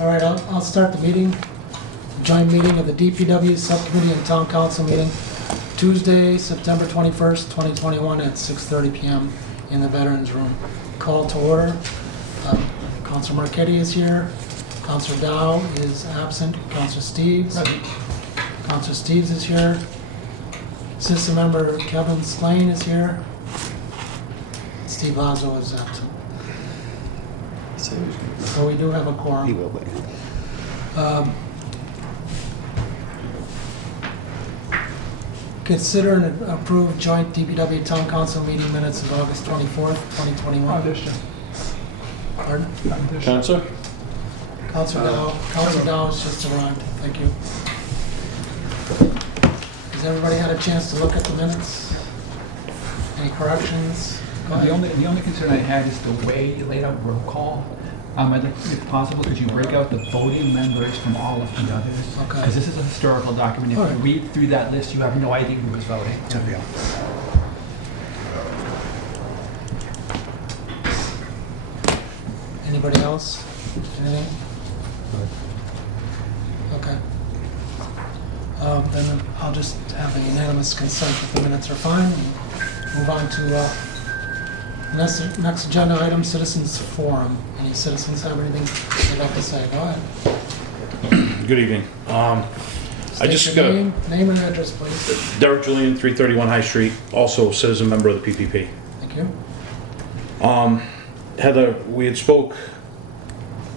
All right, I'll start the meeting. Joint meeting of the DPW Subcommittee and Town Council meeting Tuesday, September 21st, 2021 at 6:30 PM in the Veterans Room. Call to order. Councilor Marchetti is here. Councilor Dow is absent. Councilor Steves. Councilor Steves is here. Assistant Member Kevin Slane is here. Steve Lazo is absent. So we do have a quorum. He will be. Consider and approve joint DPW Town Council meeting minutes of August 24th, 2021. Audition. Pardon? Counselor? Councilor Dow. Councilor Dow has just arrived. Thank you. Has everybody had a chance to look at the minutes? Any corrections? Go The ahead. only concern I had is the way you laid out roll call. I'd like, if possible, could you break out the voting members from all of the others? Okay. Because this is a historical document. If All you right. read through that list, you have no idea who was voting. Anybody else? Anything? Okay. Then I'll just have a unanimous consent that the minutes are fine. And move on to next agenda item, citizens forum. Any citizens have anything they'd like to say? Go ahead. Good evening. I just State got your a name and address, please. Derek Julian, 331 High Street, also citizen member of the PPP. Thank you. Heather, we had spoke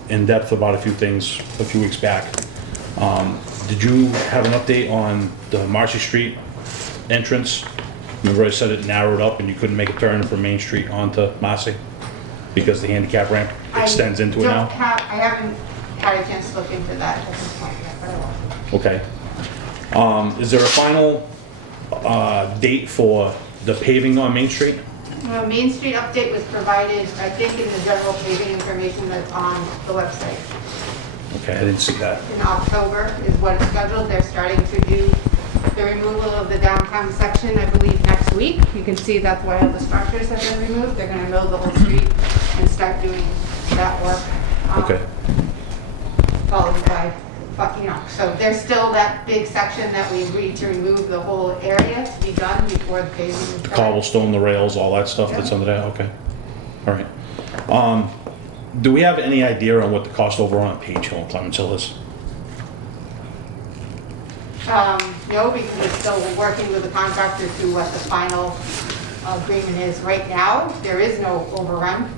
in depth about a few things a few weeks back. Did you have an update on the Marcy Street entrance? Remember I said it narrowed up and you couldn't make a turn from Main Street onto Marcy because the handicap ramp extends into it now? I haven't had a chance to look into that at this point yet, but I will. Okay. Is there a final date for the paving on Main Street? Main Street update was provided, I think, in the general paving information that's on the website. Okay, I didn't see that. In October is what it's scheduled. They're starting to do the removal of the downtown section, I believe, next week. You can see that's why all the structures have been removed. They're gonna mill the whole street and start doing that work. Okay. Followed by, so there's still that big section that we agreed to remove the whole area to be done before the paving is done. Cobblestone, the rails, all that stuff that's under there? Okay. All right. Do we have any idea on what the cost overrun on Page Hill and Clements Hill is? No, because we're still working with the contractor to what the final agreement is. Right now, there is no overrun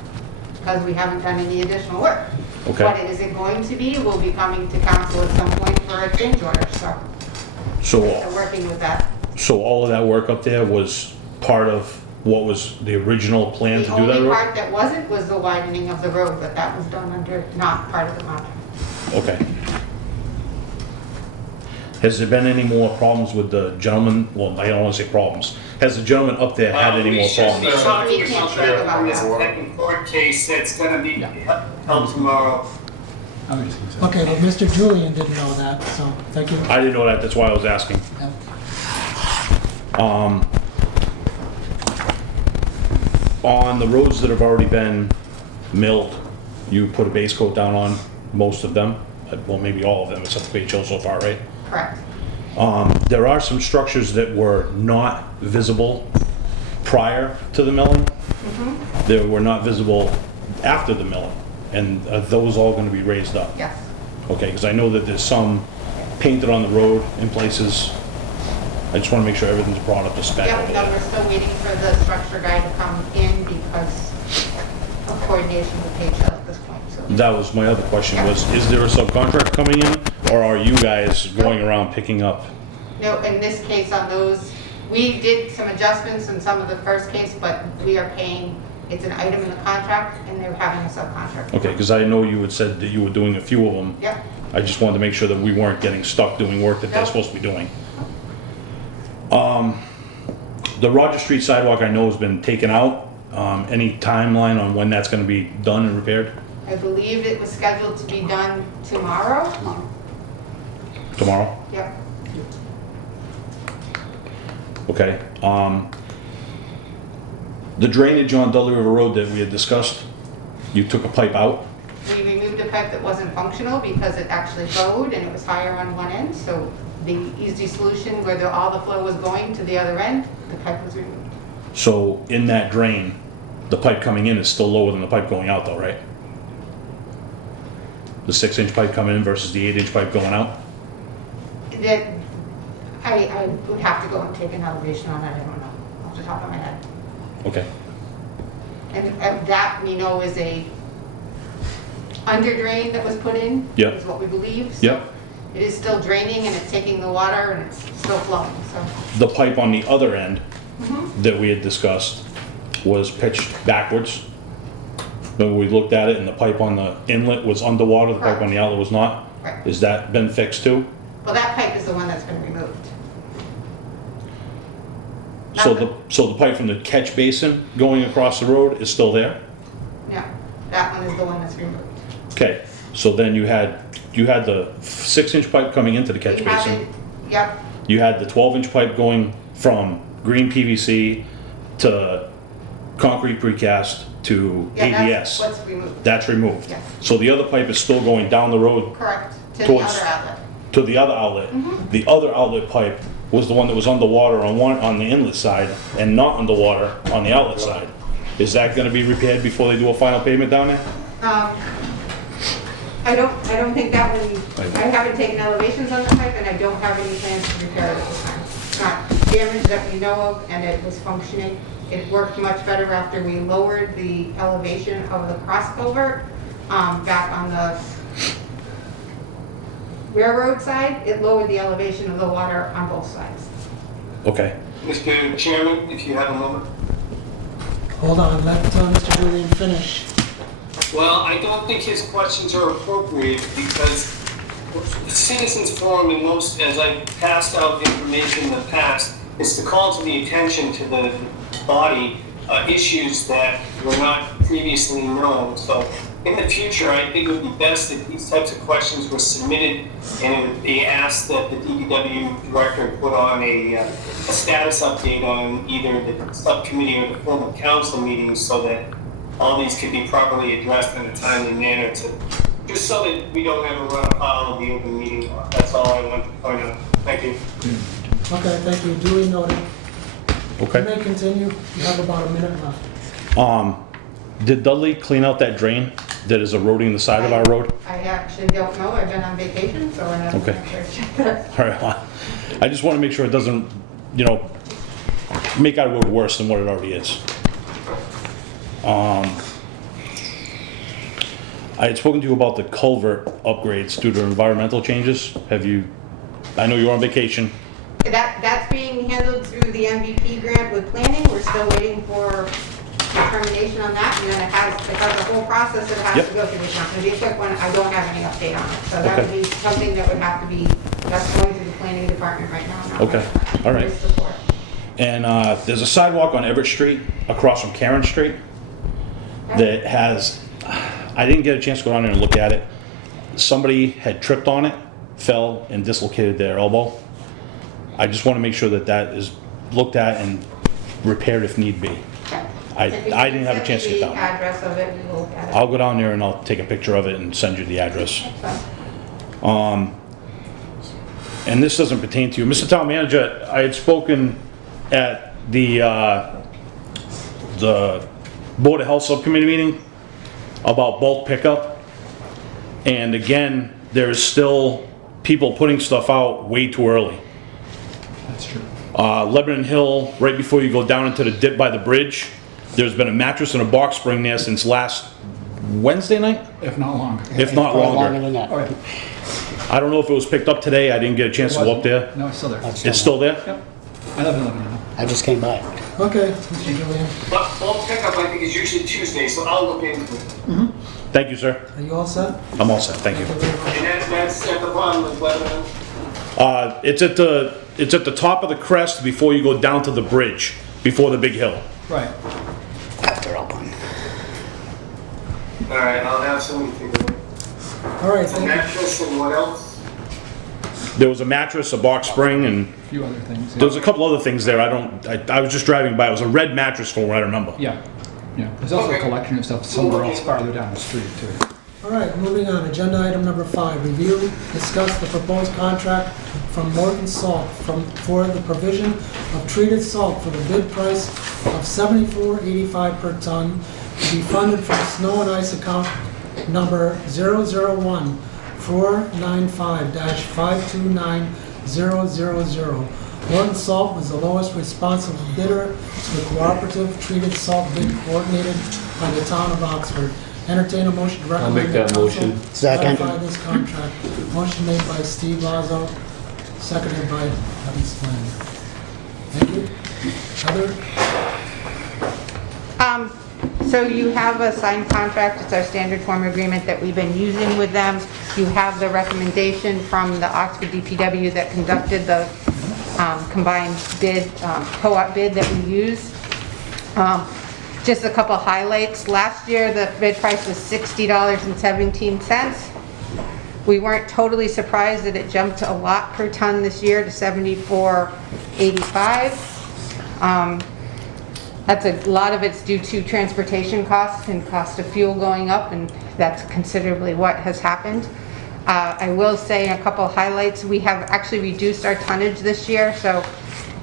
because we haven't done any additional work. Okay. What it is going to be, will be coming to council at some point for a change order, so we're So, working with that. so all of that work up there was part of what was the original plan to The do that only road? part that wasn't was the widening of the road, but that was done under, not part of the contract. Okay. Has there been any more problems with the gentleman? Well, I don't want to say problems. Has the gentleman up there had any more problems? We can't speak about There's a that. second court case that's gonna be held tomorrow. I'm just gonna say. Okay, but Mr. Julian didn't know that, so thank you. I didn't know that, that's why I was asking. Yep. On the roads that have already been milled, you put a base coat down on most of them? Well, maybe all of them, except for Page Hill so far, right? Correct. There are some structures that were not visible prior to the milling. They were not visible after the milling. And are those all gonna be raised up? Yes. Okay, because I know that there's some painted on the road in places. I just wanna make sure everything's brought up to spec Yep, over no, we're there. still waiting for the structure guy to come in because of coordination with Page Hill at this point, so. That was my other question was, is there a subcontract coming in? Or are you guys going around picking up? No, in this case on those, we did some adjustments in some of the first case, but we are paying, it's an item in the contract and they're having a subcontract. Okay, because I know you had said that you were doing a few of them. Yep. I just wanted to make sure that we weren't getting stuck doing work that they're Nope. supposed to be doing. The Roger Street sidewalk I know has been taken out. Any timeline on when that's gonna be done and repaired? I believe it was scheduled to be done tomorrow. Tomorrow? Yep. Okay. The drainage on Dudley River Road that we had discussed, you took a pipe out? We removed a a pipe that wasn't functional because it actually bowed and it was higher on one end. So the easy solution where all the flow was going to the other end, the pipe was removed. So in that drain, the pipe coming in is still lower than the pipe going out though, right? The 6-inch pipe coming in versus the 8-inch pipe going out? That, I would have to go and take an elevation on that, I don't know, off the top of my head. Okay. And that we know is a under drain that was put in. Yep. Is what we believe. So Yep. it is still draining and it's taking the water and it's still flowing, so. The pipe on the other end that we had discussed was pitched backwards. When we looked at it and the pipe on the inlet was underwater, the pipe on the outlet was not. Right. Has that been fixed too? Well, that pipe is the one that's been removed. So the pipe from the catch basin going across the road is still there? No, that one is the one that's removed. Okay, so then you had the 6-inch pipe coming into the catch We basin. haven't- Yep, You had the 12-inch pipe going from green PVC to concrete precast to yeah, that's ABS. what's removed, That's removed. Yes. So the other pipe is still going down the road correct, to the Towards- other outlet. to the other outlet. The other outlet pipe was the one that was underwater on the inlet side and not underwater on the outlet side. Is that gonna be repaired before they do a final pavement down there? I don't think that one, I haven't taken elevations on the pipe and I don't have any plans to repair it at this time. It's not damage that we know of and it was functioning. It worked much better after we lowered the elevation of the cross culvert, back on the railroad side. It lowered the elevation of the water on both sides. Okay, Mr. Chairman, if you have a moment. Hold on, let Mr. Julian finish. Well, I don't think his questions are appropriate because the citizens forum in most, as I passed out information in the past, is to call to the attention to the body issues that were not previously known. So in the future, I think it would be best if these types of questions were submitted and they asked that the DPW director put on a status update on either the subcommittee or the formal council meetings so that all these can be properly addressed in a timely manner just so that we don't ever run afoul of the open meeting law. That's all I want to point out. Thank you. Okay, thank you, duly noted. You okay. may continue, you have about a minute left. Did Dudley clean out that drain that is eroding the side of our road? I actually don't know, I've been on vacation, so I haven't Okay. checked that. All right, well, I just want to make sure it doesn't, make our road worse than what it already is. I had spoken to you about the culvert upgrades due to environmental changes. I know you're on vacation. That's being handled through the MVP grant with planning. We're still waiting for determination on that, and then it has a whole process that it has Yep. to go through. It's not gonna be a quick one. I don't have any update on it. So that would Okay. be something that would have to be, that's going through the planning department right now. not Okay. right now. All right. With support. And there's a sidewalk on Everett Street across from Karen Street that has, I didn't get a chance to go down there and look at it. Somebody had tripped on it, fell and dislocated their elbow. I just want to make sure that that is looked at and repaired if need be. I If you didn't have a send chance to me get the down there. address of it, we will look at it. I'll go down there and I'll take a picture of it and send you the address. So, And this doesn't pertain to you. Mr. Town Manager, I had spoken at the Board of Health Subcommittee meeting about bulk pickup. And again, there's still people putting stuff out way too early. That's true. Lebanon Hill, right before you go down into the dip by the bridge, there's been a mattress and a box spring there since last Wednesday night, If not longer. if not Probably longer. longer than that. All right. I don't know if it was picked up today. I didn't get a chance to go up there. No, it's still there. It's still there? Yep. I live in Lebanon now. I just came by. Okay, Mr. Julian, But bulk pickup, I think, is usually Tuesday, so I'll look into it. Thank you, sir. are you all set? I'm all set, thank you. Thank you very much. And that's at the bottom of Lebanon. It's at the top of the crest before you go down to the bridge, before the big hill. Right. After all done. All right, I'll have somebody figure it All right, out. A thank you. mattress and what else? There was a mattress, a box spring, and A few other things. there was a couple other things there. I was just driving by. It was a red mattress from what I remember. Yeah. Yeah. There's also a Okay. collection of stuff somewhere else farther down the street too. All right, moving on, agenda item number 5, review, discuss the proposed contract from Morton Salt for the provision of treated salt for the bid price of $74.85 per ton to be funded from snow and ice account number 001-495-529000. Morton Salt was the lowest responsive bidder to the cooperative treated salt bid coordinated by the town of Oxford. Entertain a motion to recommend. I'll make that the council motion. Second. ratify this contract. Motion made by Steve Lazo, seconded by Kevin Slaney. Thank you. Heather? So you have a signed contract, it's our standard form agreement that we've been using with them. You have the recommendation from the Oxford DPW that conducted the combined bid, co-op bid that we used. Just a couple highlights. Last year, the bid price was $60.17. We weren't totally surprised that it jumped a lot per ton this year to $74.85. That's a lot of it's due to transportation costs and cost of fuel going up, and that's considerably what has happened. I will say a couple highlights. We have actually reduced our tonnage this year, so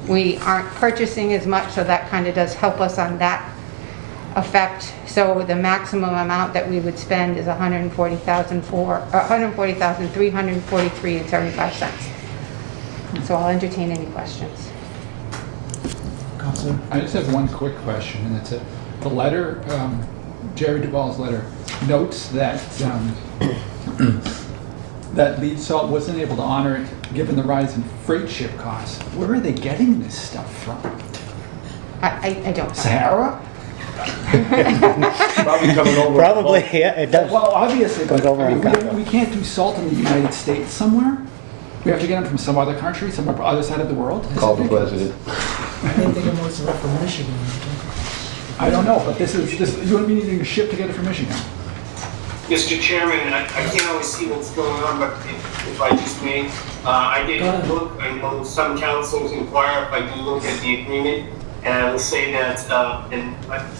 we aren't purchasing as much, so that kind of does help us on that effect. So the maximum amount that we would spend is $140,343.75. So I'll entertain any questions. Counselor? I just have one quick question, and that's it. The letter, Jerry Duvall's letter, notes that that lead salt wasn't able to honor it given the rise in freight ship costs. Where are they getting this stuff from? I don't know. Sahara? Probably coming over. Probably, yeah, it does. Well, obviously, but Goes over I mean, on top. we can't do salt in the United States somewhere. We have to get them from some other country, some other side of the world. It's Call the ridiculous. president. I think they get most of it from Michigan. I don't know, but this you wouldn't be needing a ship to get it from Michigan. Mr. Chairman, I can't always see what's going on, but if I just may, I did Go ahead. look, I know some councils inquire if I do look at the agreement, and I will say that in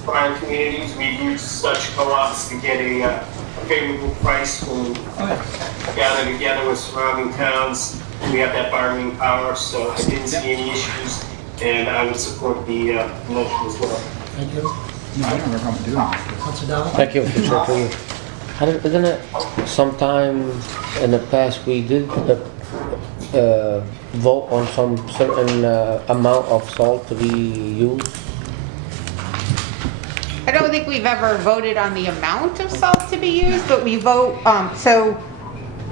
prior communities, we use such co-ops to get a favorable price when gather together with surrounding towns. We have that bargaining power, so I didn't see any issues, and I would support the motion as well. Thank you. No, I don't have a problem doing that. Counselor Dow? Thank you, Mr. Chairman. Isn't it sometime in the past we did vote on some certain amount of salt to be used? I don't think we've ever voted on the amount of salt to be used, but we vote, so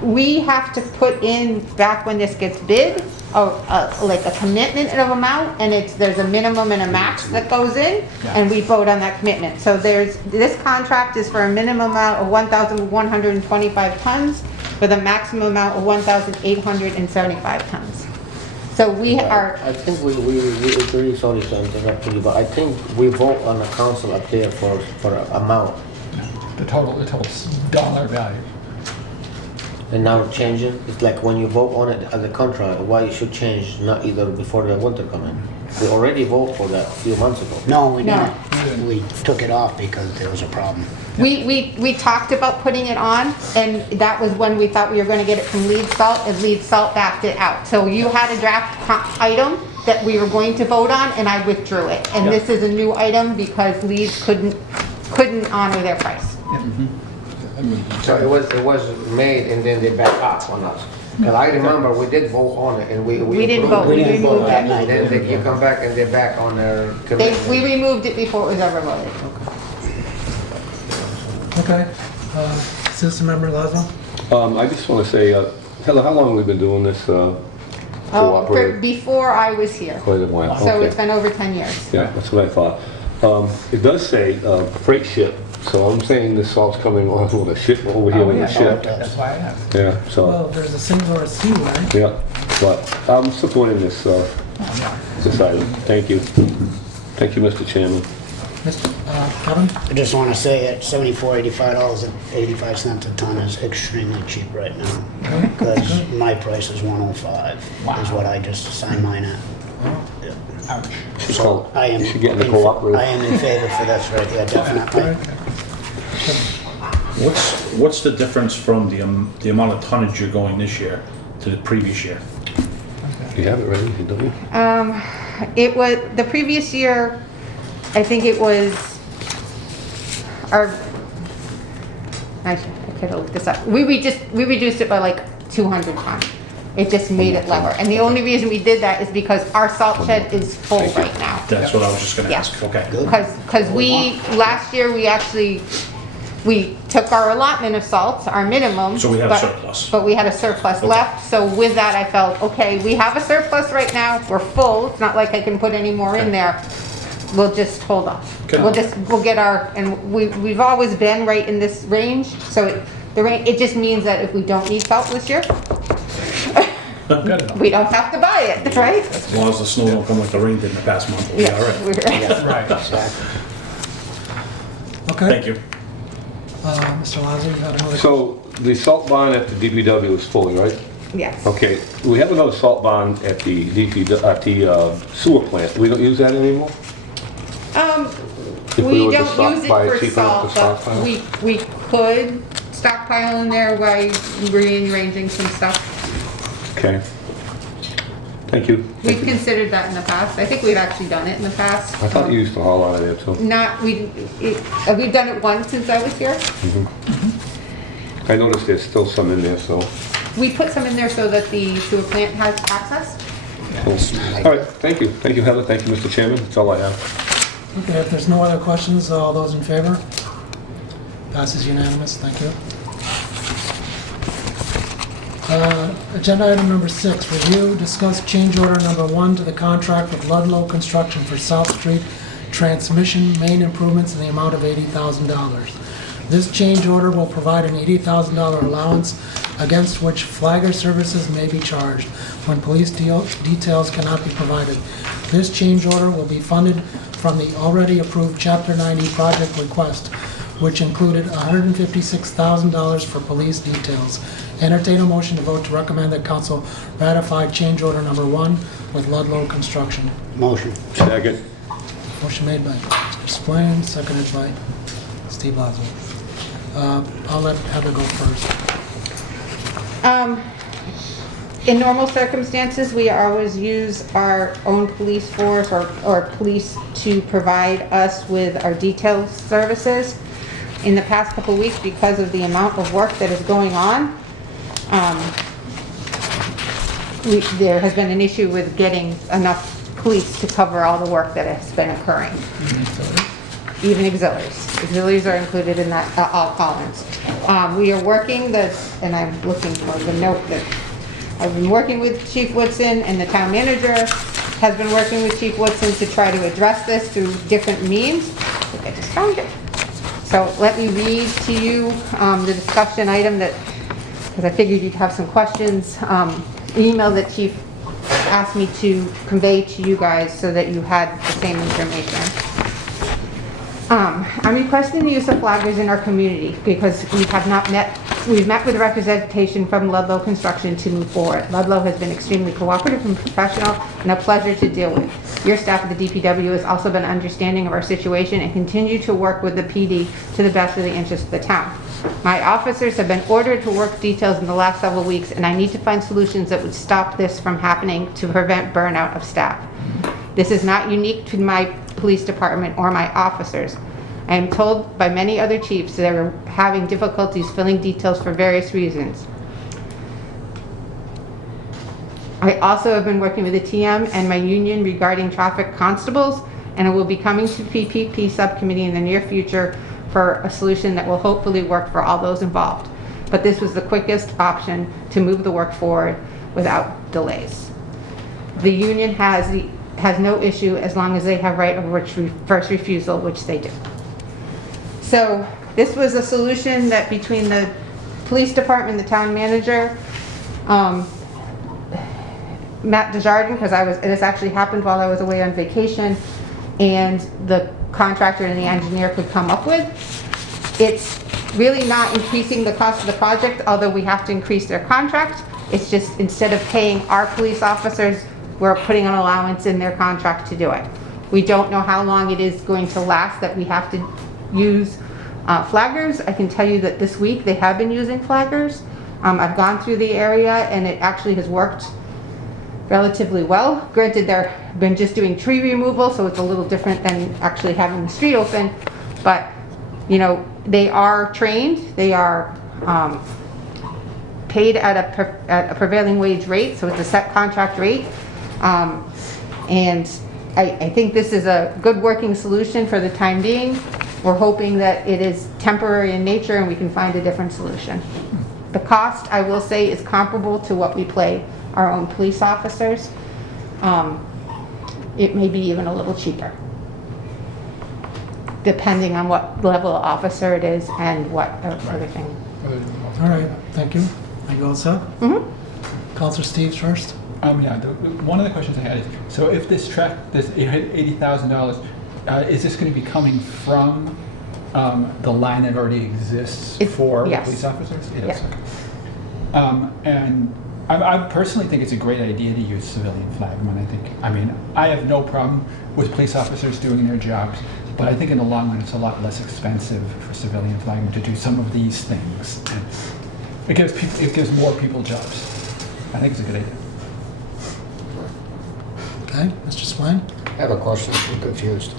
we have to put in, back when this gets bid, like a commitment of amount, and there's a minimum and a max that goes in, and we vote on that commitment. So this contract is for a minimum amount of 1,125 tons, with a maximum amount of 1,875 tons. So we are, I think we agree, sorry to interrupt you, but I think we vote on the council up there for amount. The total dollar value. And now changing, it's like when you vote on it as a contract, why you should change, not either before the winter come in. We already voted for that a few months ago. No, we No. didn't. We took it off because there was a problem. we talked about putting it on, and that was when we thought we were gonna get it from Lead Salt, and Lead Salt backed it out. So you had a draft item that we were going to vote on, and I withdrew it. And this is a new item because Leeds couldn't honor their price. So it was made and then they back off on us. Because I remember we did vote on it and we didn't vote, we didn't vote removed that it. night. Then you come back and they're back on their commitment. We removed it before it was ever voted. Okay. Citizen Member Lazo? I just want to say, Heather, how long have we been doing this cooperative? Before I was here. Quite a while. So Okay. it's been over 10 years. Yeah, that's what I thought. It does say freight ship, so I'm saying this salt's coming on with a ship over here with a ship. That's why I asked. Yeah, so, Well, there's a single or a seaway. yeah, but I'm supporting this item. Thank you. Thank you, Mr. Chairman. Mr. Kevin? I just want to say at $74.85 a ton is extremely cheap right now. Okay. Because my price is 105, is what I just signed mine at. Yeah. Ouch. So I am, You should get in the cooperative. I am in favor for this right here, definitely. All right. What's, what's the difference from the amount of tonnage you're going this year to the previous year? You have it ready, don't you? It was, the previous year, I think it was, I could have looked this up. We reduced it by like 200 tons. It just made it lower. And the only reason we did that is because our salt shed is full right now. That's what I was just gonna Yeah. ask, okay. Because last year, we took our allotment of salt, our minimum. So we had a but- surplus. But we had a surplus Okay. left, so with that, I felt, okay, we have a surplus right now, we're full, it's not like I can put any more in Okay. there. We'll just hold off. Okay. We'll get our, and we've always been right in this range, so it just means that if we don't need salt this year, Good enough. we don't have to buy it, right? As long as the snow don't come like the rain did in the past month, we'll be all right. we're- Right. Exactly. Okay. Thank you. Mr. Lazar, you had another? So the salt barn at the DPW is fully, right? Yes. Okay, we have another salt barn at the sewer plant. We don't use that anymore? If we We were to don't use it stockpile, for cheap enough to salt, but stockpile? we could stockpile in there by rearranging some stuff. Okay. Thank you. We've considered that in the past. I think we've actually done it in the past. I thought you used to haul out of there too. We've done it once since I was here. I noticed there's still some in there, so. We put some in there so that the sewer plant has access. All right, thank you. Thank you, Heather. Thank you, Mr. Chairman. That's all I have. Okay, if there's no other questions, all those in favor? Passes unanimous, thank you. Agenda item number 6, review, discuss change order number 1 to the contract with Ludlow Construction for South Street transmission main improvements in the amount of $80,000. This change order will provide an $80,000 allowance against which flagger services may be charged when police details cannot be provided. This change order will be funded from the already approved Chapter 90 project request, which included $156,000 for police details. Entertain a motion to vote to recommend that council ratify change order number 1 with Ludlow Construction. Motion. Second. Motion made by Mr. Splain, seconded by Steve Lazo. I'll let Heather go first. In normal circumstances, we always use our own police force or police to provide us with our detail services. In the past couple weeks, because of the amount of work that is going on, there has been an issue with getting enough police to cover all the work that has been occurring. Even auxiliaries. Auxiliaries are included in that, all columns. We are working and I'm looking for the note that I've been working with Chief Woodson, and the town manager has been working with Chief Woodson to try to address this through different means. I think I just found it. So let me read to you the discussion item that, because I figured you'd have some questions, email that Chief asked me to convey to you guys so that you had the same information. I'm requesting the use of flaggers in our community because we've met with representation from Ludlow Construction to move forward. Ludlow has been extremely cooperative and professional and a pleasure to deal with. Your staff at the DPW has also been understanding of our situation and continue to work with the PD to the best of the interest of the town. My officers have been ordered to work details in the last several weeks, and I need to find solutions that would stop this from happening to prevent burnout of staff. This is not unique to my police department or my officers. I am told by many other chiefs that are having difficulties filling details for various reasons. I also have been working with the TM and my union regarding traffic constables, and I will be coming to PPP subcommittee in the near future for a solution that will hopefully work for all those involved. But this was the quickest option to move the work forward without delays. The union has no issue as long as they have right of first refusal, which they do. So this was a solution that between the police department, the town manager, Matt Desjardins, because this actually happened while I was away on vacation, and the contractor and the engineer could come up with. It's really not increasing the cost of the project, although we have to increase their contract. It's just instead of paying our police officers, we're putting an allowance in their contract to do it. We don't know how long it is going to last that we have to use Flaggers, I can tell you that this week they have been using flaggers. I've gone through the area and it actually has worked relatively well. Granted, they've been just doing tree removal, so it's a little different than actually having the street open. But, you know, they are trained, they are paid at a prevailing wage rate, so it's a set contract rate. And I think this is a good working solution for the time being. We're hoping that it is temporary in nature and we can find a different solution. The cost, I will say, is comparable to what we pay our own police officers. It may be even a little cheaper, depending on what level of officer it is and what other thing. All right, thank you. Are you all set? Counselor Steves first. Yeah, one of the questions I had is, so if this $80,000, is this going to be coming from the line that already exists for yes. police officers? It Yes. is. And I personally think it's a great idea to use civilian flagmen. I have no problem with police officers doing their jobs, but I think in the long run it's a lot less expensive for civilian flagmen to do some of these things. And it gives more people jobs. I think it's a good idea. Okay, Mr. Spillane? I have a question, I'm confused.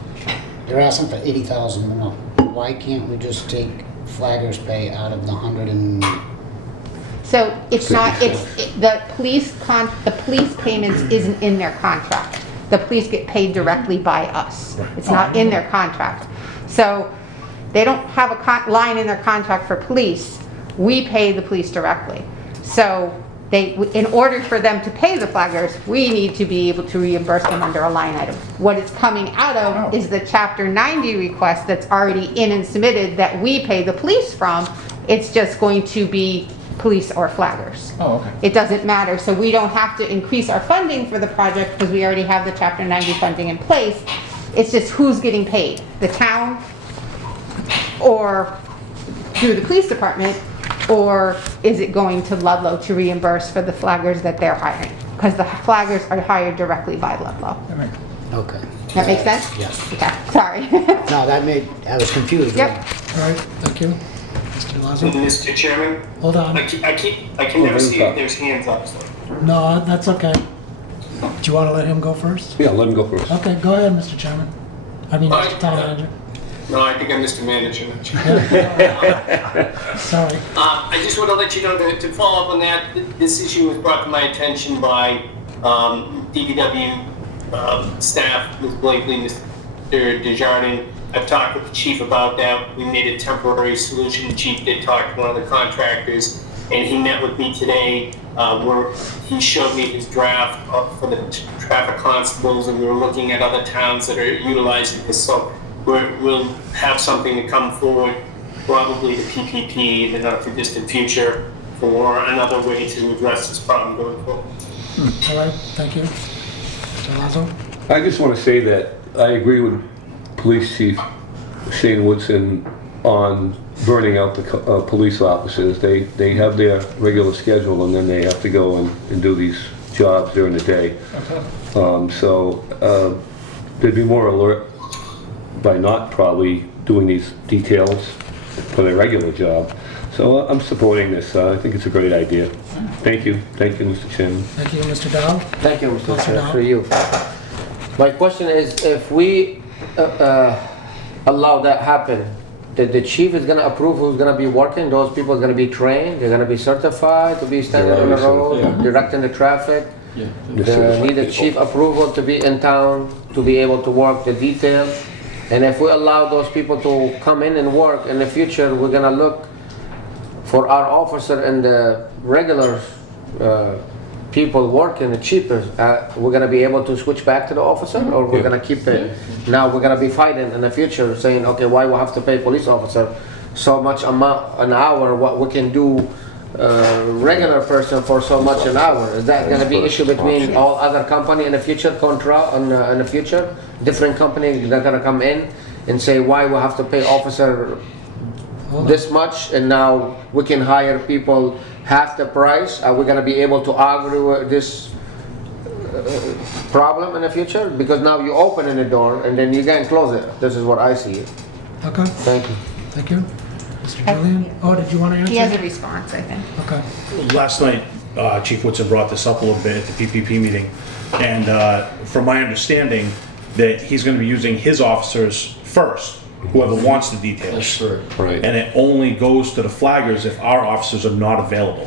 They're asking for 80,000 more. Why can't we just take Flagger's pay out of the 100 and... So it's not, the police payments isn't in their contract. The police get paid directly by us. It's not in their contract. So they don't have a line in their contract for police. We pay the police directly. So in order for them to pay the flaggers, we need to be able to reimburse them under a line item. What it's coming out of is the Chapter 90 request that's already in and submitted that we pay the police from. It's just going to be police or flaggers. Oh, okay. It doesn't matter. So we don't have to increase our funding for the project because we already have the Chapter 90 funding in place. It's just who's getting paid, the town or through the police department, or is it going to Ludlow to reimburse for the flaggers that they're hiring? Because the flaggers are hired directly by Ludlow. Okay. That makes sense? Yes. Okay, sorry. No, I was confused. Yep. All right, thank you. Mr. Lazo? Mr. Chairman, Hold on. I can never see if there's hands up. So. No, that's okay. Do you want to let him go first? Yeah, let him go first. Okay, go ahead, Mr. Chairman. I mean, Mr. Town Manager. No, I think I'm Mr. Manager. Sorry. I just want to let you know that to follow up on that, this issue was brought to my attention by DPW staff, Ms. Blakely, Mr. Desjardins. I've talked with the chief about that. We made a temporary solution. The chief did talk to one of the contractors, and he met with me today where he showed me his draft for the traffic constables, and we were looking at other towns that are utilizing this. So we'll have something to come forward, probably the PPP in the not too distant future, for another way to address this problem going forward. All right, thank you. Mr. Lazo? I just want to say that I agree with Police Chief Shane Woodson on burning out the police officers. They have their regular schedule and then they have to go and do these jobs during the day. So they'd be more alert by not probably doing these details for their regular job. So I'm supporting this. I think it's a great idea. Thank you. Thank you, Mr. Chairman. Thank you, Mr. Dow. Thank you, Mr. Councilor Chair, Dow. for you. My question is, if we allow that happen, the chief is gonna approve who's gonna be working, those people are gonna be trained, they're gonna be certified to be standing on the road, directing the traffic. They need a chief approval to be in town, to be able to work the details. And if we allow those people to come in and work in the future, we're gonna look for our officer and the regular people working the cheapest. We're gonna be able to switch back to the officer, or we're gonna keep it? Now we're gonna be fighting in the future, saying, okay, why we have to pay police officer so much amount an hour? What we can do regular person for so much an hour? Is that gonna be issue between all other company in the future, contra in the future? Different companies that are gonna come in and say why we have to pay officer this much, and now we can hire people half the price. Are we gonna be able to argue with this problem in the future? Because now you open in the door and then you can't close it. This is what I see. Okay, Thank you. Thank you. Mr. Julian? Oh, did you want to answer? He has a response, I think. Okay. Last night, Chief Woodson brought this up a little bit at the PPP meeting, and from my understanding, that he's gonna be using his officers first, whoever wants the details. Right. And it only goes to the flaggers if our officers are not available.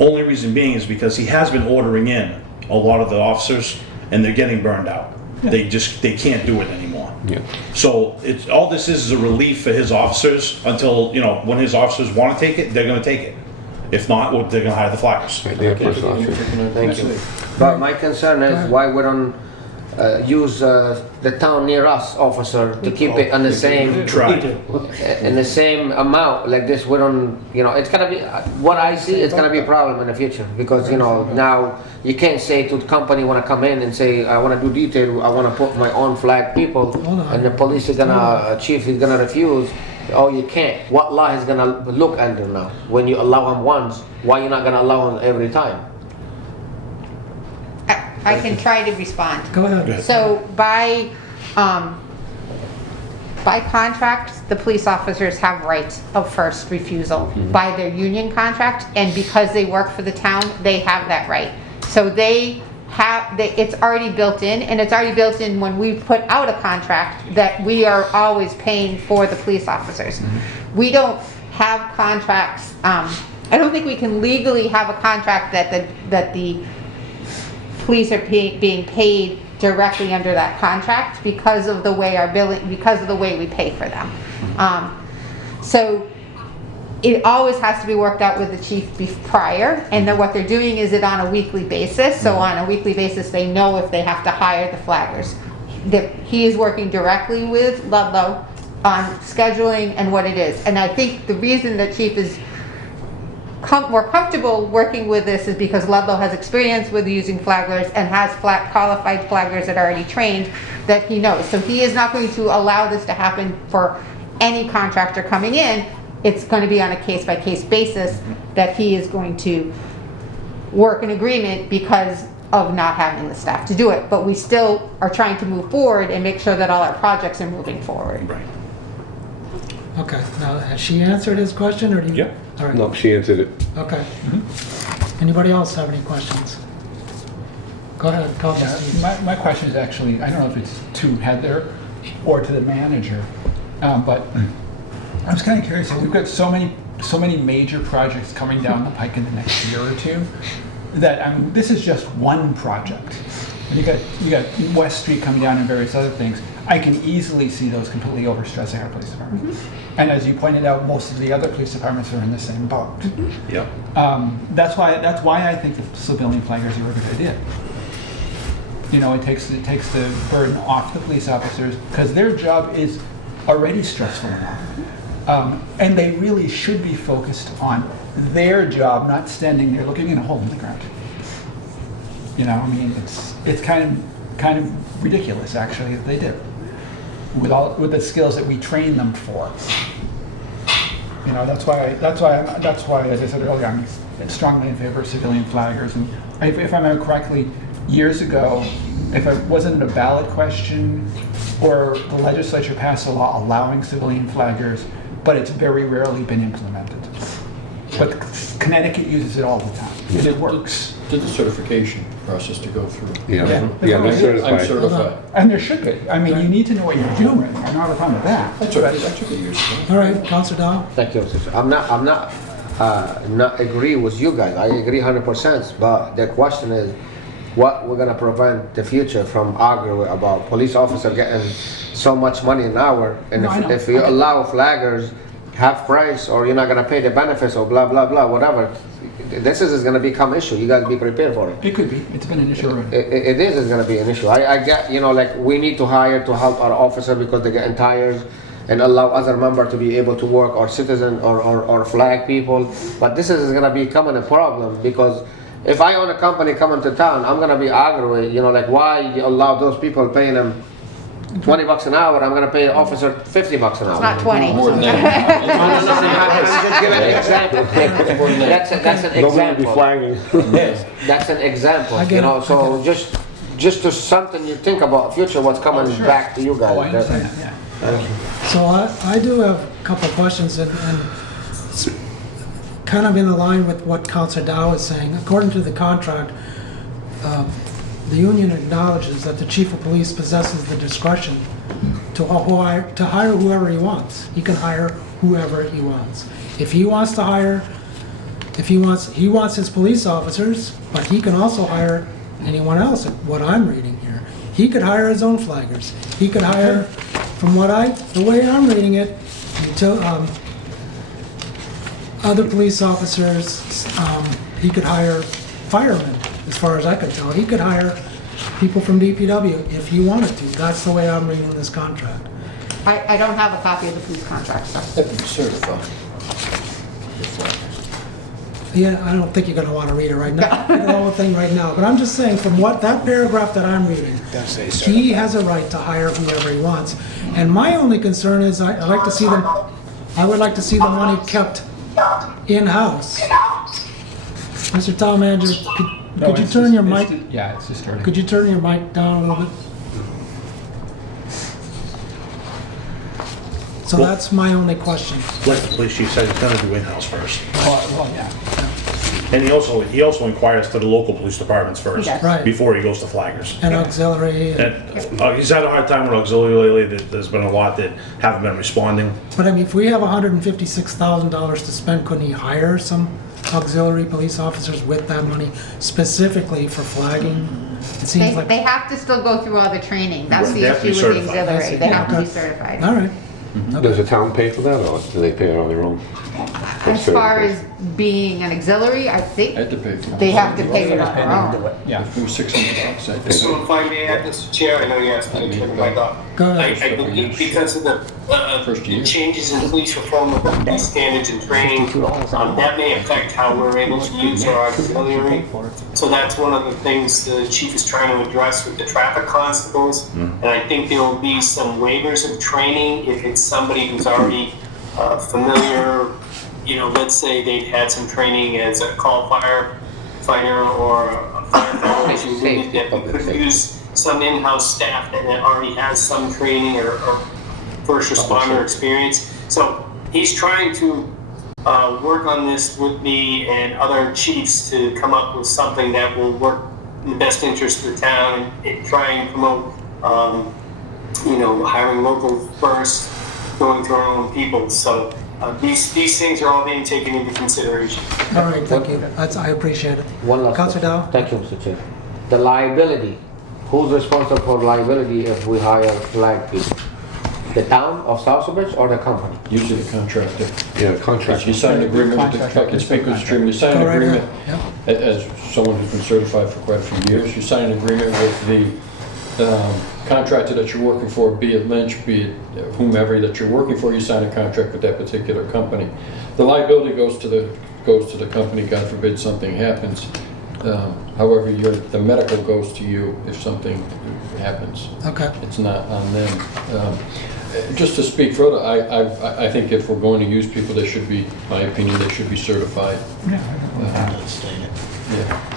Only reason being is because he has been ordering in a lot of the officers, and they're getting burned out. They can't do it anymore. Yeah. So it's, all this is a relief for his officers until, you know, when his officers want to take it, they're gonna take it. If not, well, they're gonna hire the flaggers. They're first officer. Thank you. But my concern is why we don't use the town near us officer to keep it on the same, Tried. in the same amount like this. We don't, you know, it's gonna be, what I see, it's gonna be a problem in the future because, you know, now you can't say to the company wanna come in and say, I wanna do detail, I wanna put my own flag people, Hold on. and the police is gonna, chief is gonna refuse. Oh, you can't. What law is gonna look under now? When you allow him once, why you not gonna allow him every time? I can try to respond. Go ahead. So by contract, the police officers have rights of first refusal by their union contract, and because they work for the town, they have that right. So it's already built in, and it's already built in when we put out a contract that we are always paying for the police officers. We don't have contracts, I don't think we can legally have a contract that the police are being paid directly under that contract because of the way our billing, because of the way we pay for them. So it always has to be worked out with the chief prior, and then what they're doing is it on a weekly basis. So on a weekly basis, they know if they have to hire the flaggers. He is working directly with Ludlow on scheduling and what it is. And I think the reason the chief is more comfortable working with this is because Ludlow has experience with using flaggers and has qualified flaggers that are already trained that he knows. So he is not going to allow this to happen for any contractor coming in. It's going to be on a case-by-case basis that he is going to work an agreement because of not having the staff to do it. But we still are trying to move forward and make sure that all our projects are moving forward. Right. Okay, now, has she answered his question, or do you? Yeah. All right, No, she answered it. okay. Anybody else have any questions? Go ahead, call Yeah, Steve. my question is actually, I don't know if it's to Heather or to the manager, but I was kind of curious. We've got so many major projects coming down the pike in the next year or two that, I mean, this is just one project. And you got West Street coming down and various other things. I can easily see those completely overstressing our police department. And as you pointed out, most of the other police departments are in the same boat. Yep. That's why I think the civilian flaggers are a good idea. You know, it takes the burden off the police officers because their job is already stressful enough. And they really should be focused on their job, not standing there looking in a hole in the ground. You know, I mean, it's kind of ridiculous actually that they do with the skills that we train them for. You know, that's why as I said earlier, I'm strongly in favor of civilian flaggers. And if I remember correctly, years ago, if it wasn't a ballot question or the legislature passed a law allowing civilian flaggers, but it's very rarely been implemented. But Connecticut uses it all the time, and it works. Did the certification process to go through. Yeah, Yeah. yeah, they're I'm certified. certified. And there should be. I mean, you need to know what you're doing. I'm not a fan of that. I took it years ago. All right, Counselor Dow? Thank you, sister. I'm not agree with you guys. I agree 100%. But the question is, what we're gonna prevent the future from arguing about police officer getting so much money an hour, and No, I know. if you allow flaggers half price, or you're not gonna pay the benefits, or blah blah blah, whatever. This is gonna become issue. You gotta be prepared for it. It could be. It's been an issue already. It is gonna be an issue. I get, you know, like we need to hire to help our officer because they're getting tired and allow other member to be able to work, or citizen or flag people. But this is gonna becoming a problem because if I own a company coming to town, I'm gonna be arguing, you know, like why you allow those people paying them $20 an hour, I'm gonna pay an officer $50 an hour. It's not 20. More than that. I'm just giving an example. More than that. That's an Nobody will be example. flagging. That's an example, I get you know, it, I so get just to something you think about future, what's coming Sure. back to you guys. Oh, I understand that, yeah. So I do have a couple of questions, and it's kind of in line with what Councilor Dow is saying. According to the contract, the union acknowledges that the chief of police possesses the discretion to hire whoever he wants. He can hire whoever he wants. If he wants to hire, he wants his police officers, but he can also hire anyone else, what I'm reading here. He could hire his own flaggers. He could hire, the way I'm reading it, other police officers. He could hire firemen, as far as I could tell. He could hire people from DPW if he wanted to. That's the way I'm reading this contract. I don't have a copy of the police contract, so. Have them certified. Yeah, I don't think you're gonna wanna read it right now, the whole thing right now, but I'm just saying, from what, that paragraph that I'm reading, he has a right to hire whoever he wants. And my only concern is, I would like to see the money kept in-house. Mr. Town Manager, could you turn your mic, Yeah, it's just starting. could you turn your mic down a little bit? So that's my only question. Like the police chief said, he's gonna do in-house first. Well, yeah. And he also inquires to the local police departments first. He does. Right. Before he goes to flaggers. And auxiliary, And he's had a hard time with auxiliary lately. There's been a lot that haven't been responding. but I mean, if we have $156,000 to spend, couldn't he hire some auxiliary police officers with that money specifically for flagging? It seems like. They have to still go through all the training. That's They the have to be issue with the certified. auxiliary. They have to be Okay. certified. All right. Does the town pay for that, or do they pay it on their own? As far as being an auxiliary, I I think had to pay for it. they have to pay it on their own. Yeah. If it was $600, I'd pay So it. if I may add, Mr. Chair, I know you asked me to turn my thought. Go ahead. I believe because of the First year. changes in police reform with the police standards and training, that may affect how we're able to use our auxiliary. So that's one of the things the chief is trying to address with the traffic constables. And I think there will be some waivers of training if it's somebody who's already familiar. You know, let's say they've had some training as a call firefighter or a firefighter, as you alluded, that we could use some in-house staff that already has some training or first responder experience. So he's trying to work on this with me and other chiefs to come up with something that will work in the best interest of the town and try and promote, hiring local first, going to our own people. So these things are all being taken into consideration. All right, thank you. I appreciate it. One last Councilor question. Dow? Thank you, Mr. Chair. The liability, who's responsible for liability if we hire flag people? The town of Southbridge or the company? Usually the contractor. Yeah, Because contract. you sign an agreement with the, if I can speak with Jim, you sign Go an right agreement, ahead. Yep. as someone who's been certified for quite a few years, you sign an agreement with the contractor that you're working for, be it Lynch, be it whomever that you're working for, you sign a contract with that particular company. The liability goes to the company, God forbid something happens. However, the medical goes to you if something happens. Okay. It's not on them. Just to speak further, I think if we're going to use people, they should be, my opinion, they should be certified. Yeah.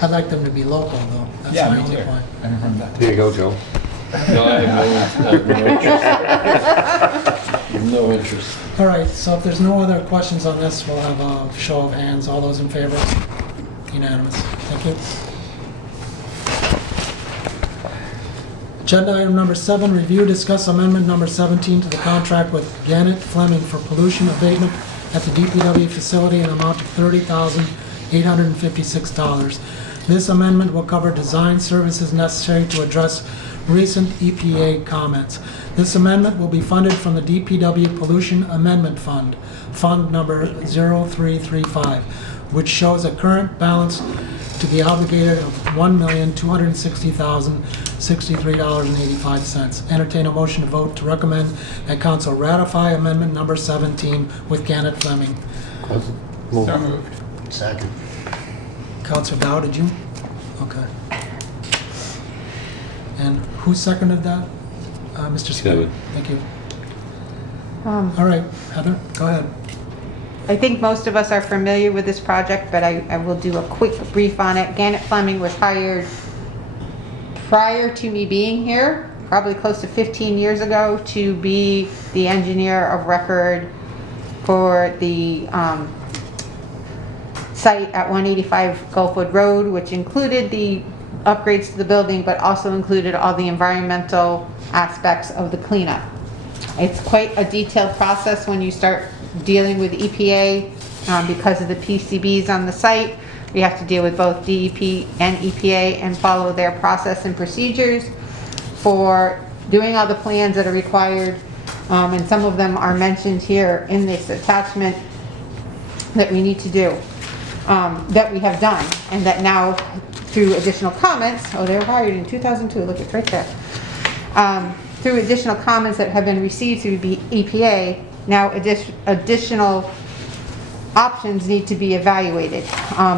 I'd like them to be local, though. That's Yeah, my me only too. point. I don't remember that. There you go, Joe. No, I have no interest. All right, so if there's no other questions on this, we'll have a show of hands. All those in favor? Unanimous. Thank you. Agenda item number 7, review, discuss amendment number 17 to the contract with Gannett Fleming for pollution abatement at the DPW facility in an amount of $30,856. This amendment will cover design services necessary to address recent EPA comments. This amendment will be funded from the DPW Pollution Amendment Fund, Fund number 0335, which shows a current balance to be obligated of $1,260,063.85. Entertain a motion to vote to recommend that council ratify amendment number 17 with Gannett Fleming. Move. So moved. Second. Councilor Dow, did you? Okay. And who seconded that? Mr. Skibby. Kevin. Thank you. All right, Heather, go ahead. I think most of us are familiar with this project, but I will do a quick brief on it. Gannett Fleming was hired prior to me being here. probably close to 15 years ago to be the engineer of record for the site at 185 Gulfwood Road, which included the upgrades to the building, but also included all the environmental aspects of the cleanup. It's quite a detailed process when you start dealing with EPA because of the PCBs on the site. We have to deal with both DEP and EPA and follow their process and procedures for doing all the plans that are required. And some of them are mentioned here in this attachment that we need to do, that we have done, and that now through additional comments, oh, they were hired in 2002, look, it's right there. Through additional comments that have been received through EPA, now additional options need to be evaluated.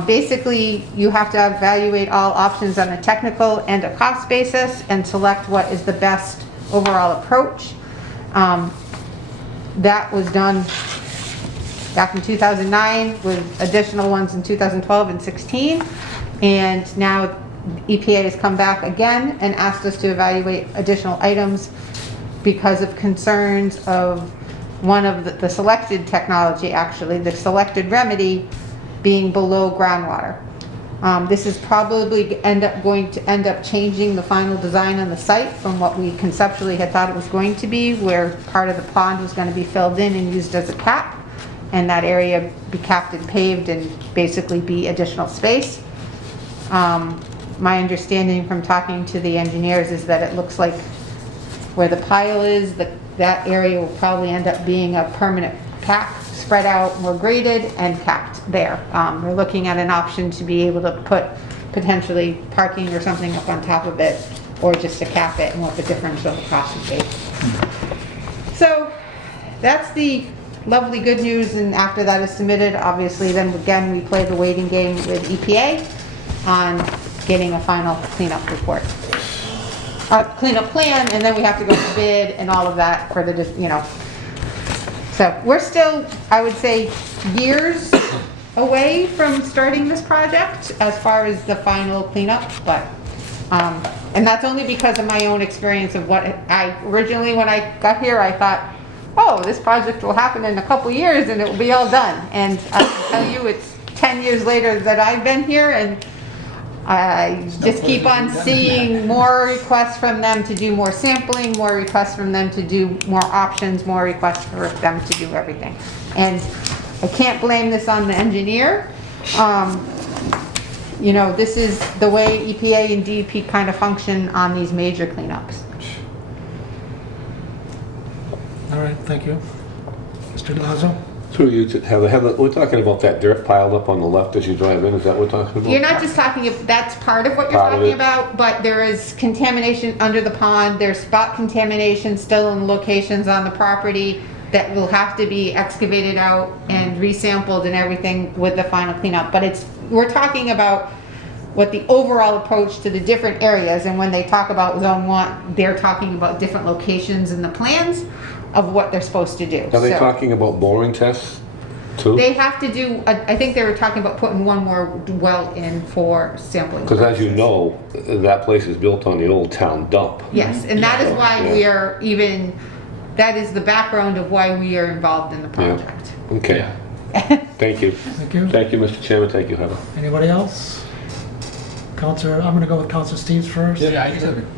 Basically, you have to evaluate all options on a technical and a cost basis and select what is the best overall approach. That was done back in 2009 with additional ones in 2012 and 16. And now EPA has come back again and asked us to evaluate additional items because of concerns of one of the selected technology, actually, the selected remedy being below groundwater. This is probably going to end up changing the final design on the site from what we conceptually had thought it was going to be, where part of the pond was going to be filled in and used as a cap, and that area be capped and paved and basically be additional space. My understanding from talking to the engineers is that it looks like where the pile is, that area will probably end up being a permanent cap, spread out, more graded, and capped there. We're looking at an option to be able to put potentially parking or something up on top of it, or just to cap it and what the differential cost would be. So that's the lovely good news, and after that is submitted, obviously then again we play the waiting game with EPA on getting a final cleanup report. Cleanup plan, and then we have to go to bid and all of that for the, you know. So we're still, I would say, years away from starting this project as far as the final cleanup, but, and that's only because of my own experience of what I originally, when I got here, I thought, oh, this project will happen in a couple years and it will be all done. And I can tell you it's 10 years later that I've been here, and I just keep on seeing more requests from them to do more sampling, more requests from them to do more options, more requests for them to do everything. And I can't blame this on the engineer. You know, this is the way EPA and DEP kind of function on these major cleanups. All right, thank you. Mr. Lazo? Through you to we're talking about that dirt piled up on the left as you drive in, is that what we're talking about? You're not just talking, that's part of what you're Part of talking it. about, but there is contamination under the pond, there's spot contamination still in locations on the property that will have to be excavated out and resampled and everything with the final cleanup. But we're talking about what the overall approach to the different areas, and when they talk about zone 1, they're talking about different locations in the plans of what they're supposed to do. Are they So talking about boring tests too? they have to do, I think they were talking about putting one more well in for sampling. Because as you purposes. know, that place is built on the old town dump. Yes, and that is why Yeah. we are even, that is the background of why we are involved in the project. Okay, Yeah. thank you. Thank you. Thank you, Mr. Chairman, thank you, Heather. Anybody else? Counselor, I'm gonna go with Counselor Steves first. Yeah, I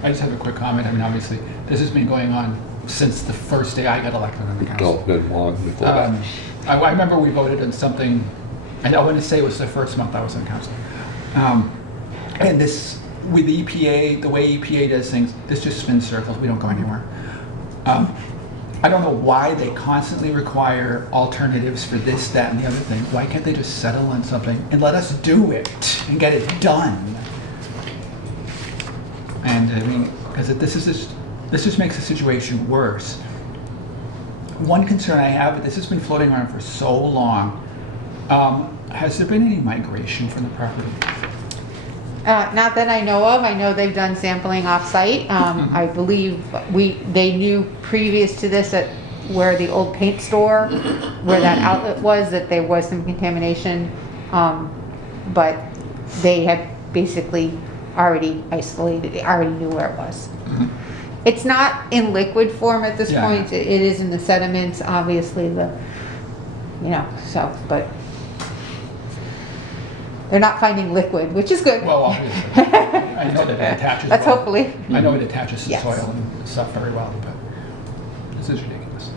just have a quick comment. I mean, obviously, this has been going on since the first day I got elected on the Oh, council. good, long before that. I remember we voted on something, and I want to say it was the first month I was on council. And this, with the EPA, the way EPA does things, this just spins circles. We don't go anywhere. I don't know why they constantly require alternatives for this, that, and the other thing. Why can't they just settle on something and let us do it and get it done? And I mean, because this just makes the situation worse. One concern I have, this has been floating around for so long, has there been any migration from the property? Not that I know of. I know they've done sampling off-site. I believe they knew previous to this at where the old paint store, where that outlet was, that there was some contamination. But they had basically already isolated, already knew where it was. It's not in liquid form at this Yeah. point. It is in the sediments, obviously, but they're not finding liquid, which is good. Well, obviously. I know that it attaches That's well. hopefully. I know it attaches to Yes. soil and stuff very well, but this is ridiculous.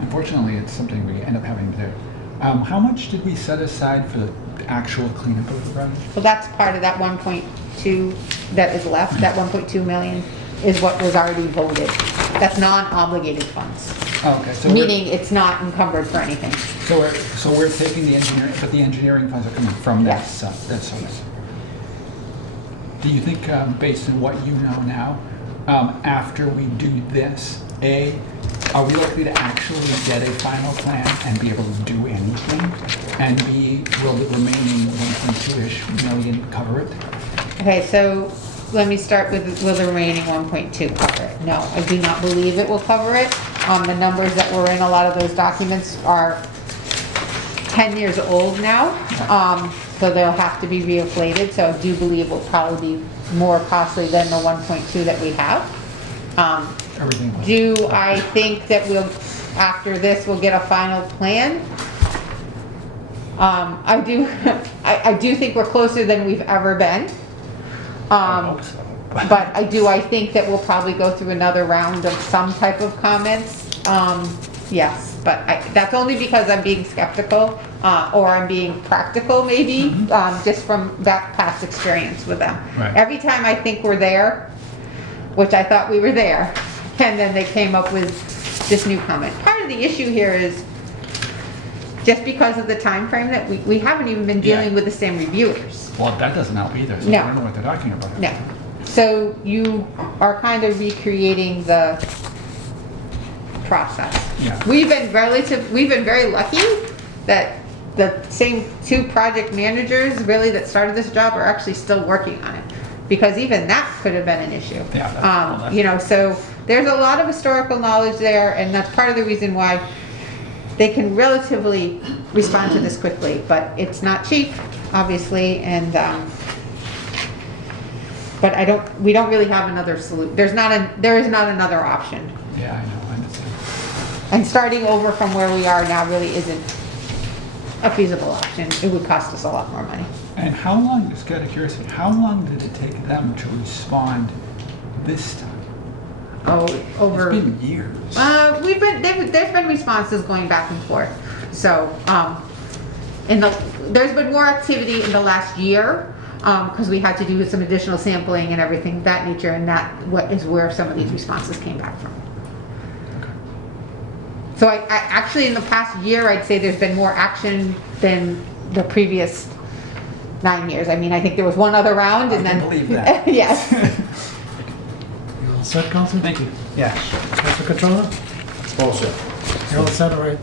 Unfortunately, it's something we end up having to do. How much did we set aside for the actual cleanup of the road? Well, that's part of that 1.2 that is left. That 1.2 million is what was already voted. That's non-obligated funds, Oh, okay, so meaning it's not encumbered for anything. so we're taking the engineering, but the engineering funds are coming from that, Yes. that source. Do you think, based on what you know now, after we do this, A, are we likely to actually get a final plan and be able to do anything? And B, will the remaining 1.2-ish million cover it? Okay, so let me start with, will the remaining 1.2 cover it? No, I do not believe it will cover it. The numbers that were in a lot of those documents are 10 years old now, so they'll have to be reinflated, so I do believe will probably be more costly than the 1.2 that we have. Everything was. Do I think that after this, we'll get a final plan? I do, I do think we're closer than we've ever been. I hope so. But I think that we'll probably go through another round of some type of comments. Yes, but that's only because I'm being skeptical, or I'm being practical maybe, just from that past experience with them. Right. Every time I think we're there, which I thought we were there, and then they came up with this new comment. Part of the issue here is just because of the time frame that we haven't even been dealing Yeah. with the same reviewers. Well, that doesn't help either, so No. I don't know what they're talking about. No. So you are kind of recreating the process. Yeah. We've been very lucky that the same two project managers really that started this job are actually still working on it. Because even that could have been an issue. Yeah, that's- So there's a lot of historical knowledge there, and that's part of the reason why they can relatively respond to this quickly, but it's not cheap, obviously, and, but we don't really have another solution. There is not another option. Yeah, I know, I understand. And starting over from where we are now really isn't a feasible option. It would cost us a lot more money. And how long, just out of curiosity, how long did it take them to respond this time? Oh, over. It's been years. There's been responses going back and forth. So, there's been more activity in the last year, because we had to do some additional sampling and everything of that nature, and that is where some of these responses came back from. So I actually, in the past year, I'd say there's been more action than the previous 9 years. I mean, I think there was one other round and I then. can believe that. Yes. You all set, Counselor? Thank you. Yeah. Counselor Controller? All set. You're all set, all right.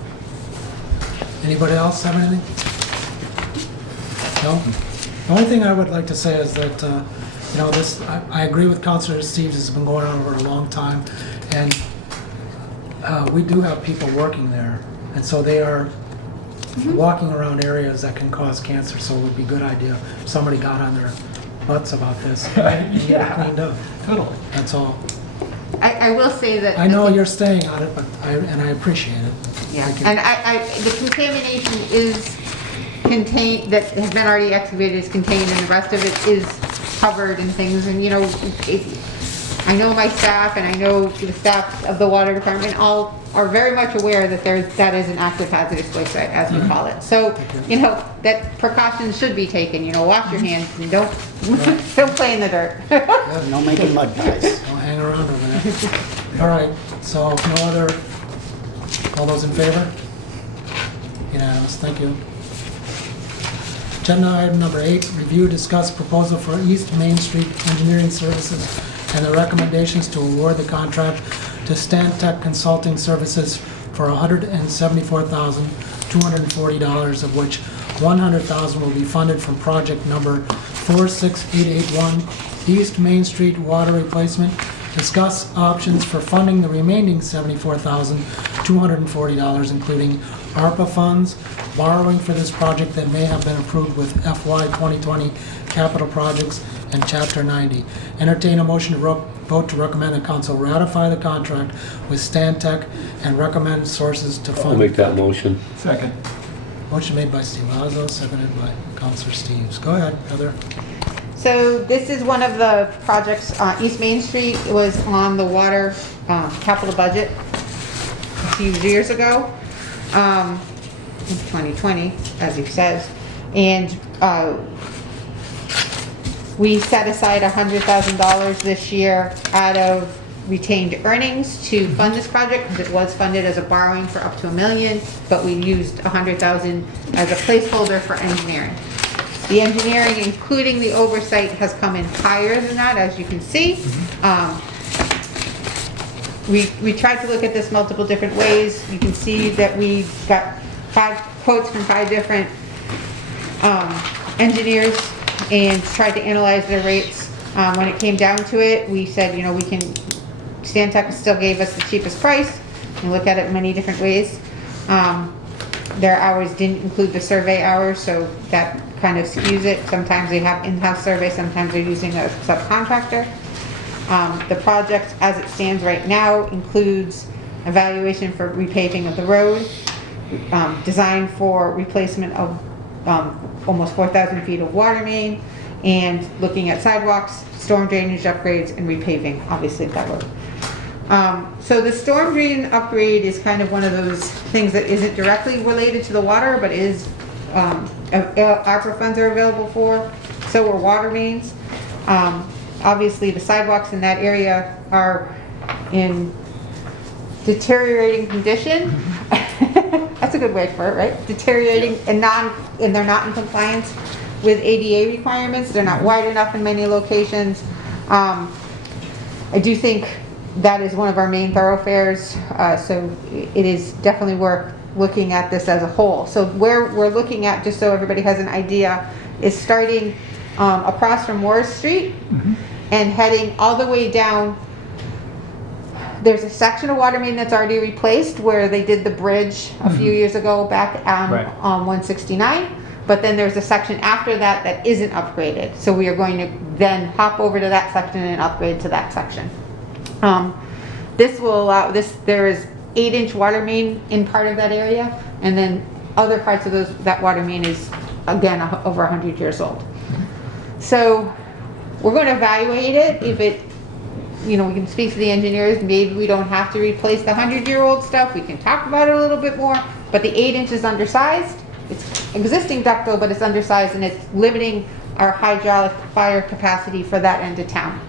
Anybody else have anything? No? The only thing I would like to say is that, I agree with Counselor Steves, it's been going on over a long time, and we do have people working there, and so they are walking around areas that can cause cancer, so it would be a good idea if somebody got on their butts about this and get it Yeah. cleaned up. Totally. That's all. I will say that. I know you're staying on it, but I appreciate it. Yeah, Thank you. and the contamination is contained, that has been already excavated is contained, and the rest of it is covered and things, and I know my staff and I know the staff of the water department all are very much aware that that is an active hazardous waste site, as we call it. So, that precautions should be taken, wash your hands and don't play in the dirt. No making mud pies. Don't hang around over there. All right, so if no other, all those in favor? Unanimous, thank you. Agenda item number 8, review, discuss proposal for East Main Street Engineering Services and the recommendations to award the contract to Stantec Consulting Services for $174,240, of which $100,000 will be funded from project number 46881, East Main Street Water Replacement. Discuss options for funding the remaining $74,240, including ARPA funds, borrowing for this project that may have been approved with FY 2020 capital projects and Chapter 90. Entertain a motion to vote to recommend the council ratify the contract with Stantec and recommend sources to fund. I'll make that motion. Second. Motion made by Steve Lazo, seconded by Councilor Steves. Go ahead, Heather. So this is one of the projects, East Main Street. It was on the water capital budget a few years ago, in 2020, as he says. And we set aside $100,000 this year out of retained earnings to fund this project, because it was funded as a borrowing for up to $1 million, but we used $100,000 as a placeholder for engineering. The engineering, including the oversight, has come in higher than that, as you can see. We tried to look at this multiple different ways. You can see that we got 5 quotes from 5 different engineers and tried to analyze their rates. When it came down to it, we said, you know, we can, Stantec still gave us the cheapest price. You look at it many different ways. Their hours didn't include the survey hours, so that kind of skews it. Sometimes they have in-house survey, sometimes they're using a subcontractor. The project, as it stands right now, includes evaluation for repaving of the road, design for replacement of almost 4,000 feet of water main, and looking at sidewalks, storm drainage upgrades, and repaving, obviously, of that road. So the storm drain upgrade is kind of one of those things that isn't directly related to the water, but is ARPA funds are available for. So are water mains. Obviously, the sidewalks in that area are in deteriorating condition. That's a good word for it, right? Deteriorating and they're not in compliance with ADA requirements. They're not wide enough in many locations. I do think that is one of our main thoroughfares, so it is definitely worth looking at this as a whole. So where we're looking at, just so everybody has an idea, is starting across from Morris Street and heading all the way down. There's a section of water main that's already replaced where they did the bridge a few years ago back on 169. But then there's a section after that that isn't upgraded. So we are going to then hop over to that section and upgrade to that section. This will allow this. There is 8-inch water main in part of that area, and then other parts of that water main is again over 100 years old. So we're going to evaluate it. If it, you know, we can speak to the engineers. Maybe we don't have to replace the 100-year-old stuff. We can talk about it a little bit more. But the 8-inch is undersized. It's existing ductile, but it's undersized, and it's limiting our hydraulic fire capacity for that end of town.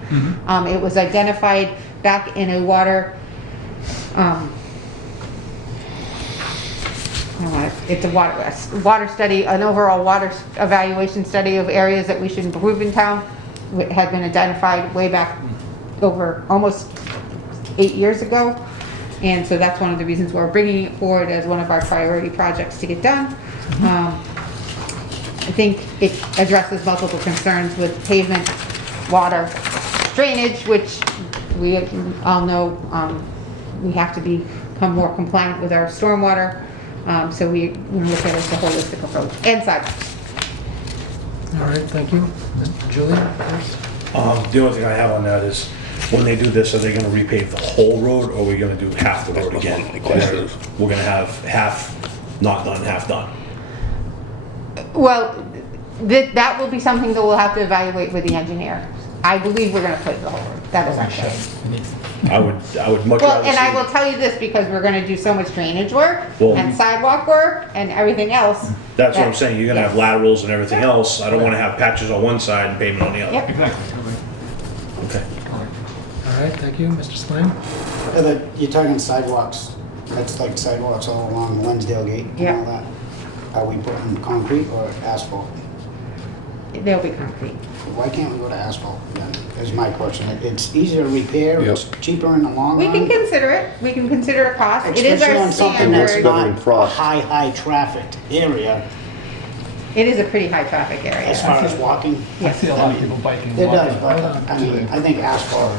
It was identified back in a water, it's a water study, an overall water evaluation study of areas that we should improve in town. It had been identified way back over almost 8 years ago. And so that's one of the reasons we're bringing it forward as one of our priority projects to get done. I think it addresses multiple concerns with pavement, water, drainage, which we all know we have to become more compliant with our stormwater. So we look at it as a holistic approach, and sidewalks. All right, thank you. Julie, first. The only thing I have on that is, when they do this, are they gonna repave the whole road, or are we gonna do half the road again? We're gonna have half not done, half done. Well, that will be something that we'll have to evaluate with the engineer. I believe we're gonna put the whole road. That is our plan. I would much Well, rather and I see- will tell you this, because we're gonna do so much drainage work Well- and sidewalk work and everything else. That's what I'm that- saying, you're gonna have laterals and everything else. I don't wanna have patches on one side and pavement on the other. Yep. Exactly. Okay. All right, thank you. Mr. Swain? You're talking sidewalks, that's like sidewalks all along Lensdale Gate and Yeah. all that. Are we putting concrete or asphalt? They'll be concrete. Why can't we go to asphalt then, is my question. It's easier to repair, it's cheaper in the long We run. can consider it. We can consider a cost. It is Especially our on something that's standard. Better than not a frost. high trafficked area It is a pretty high traffic as area. far as walking. I see a lot of people biking. and It walking. does, but I mean, I think asphalt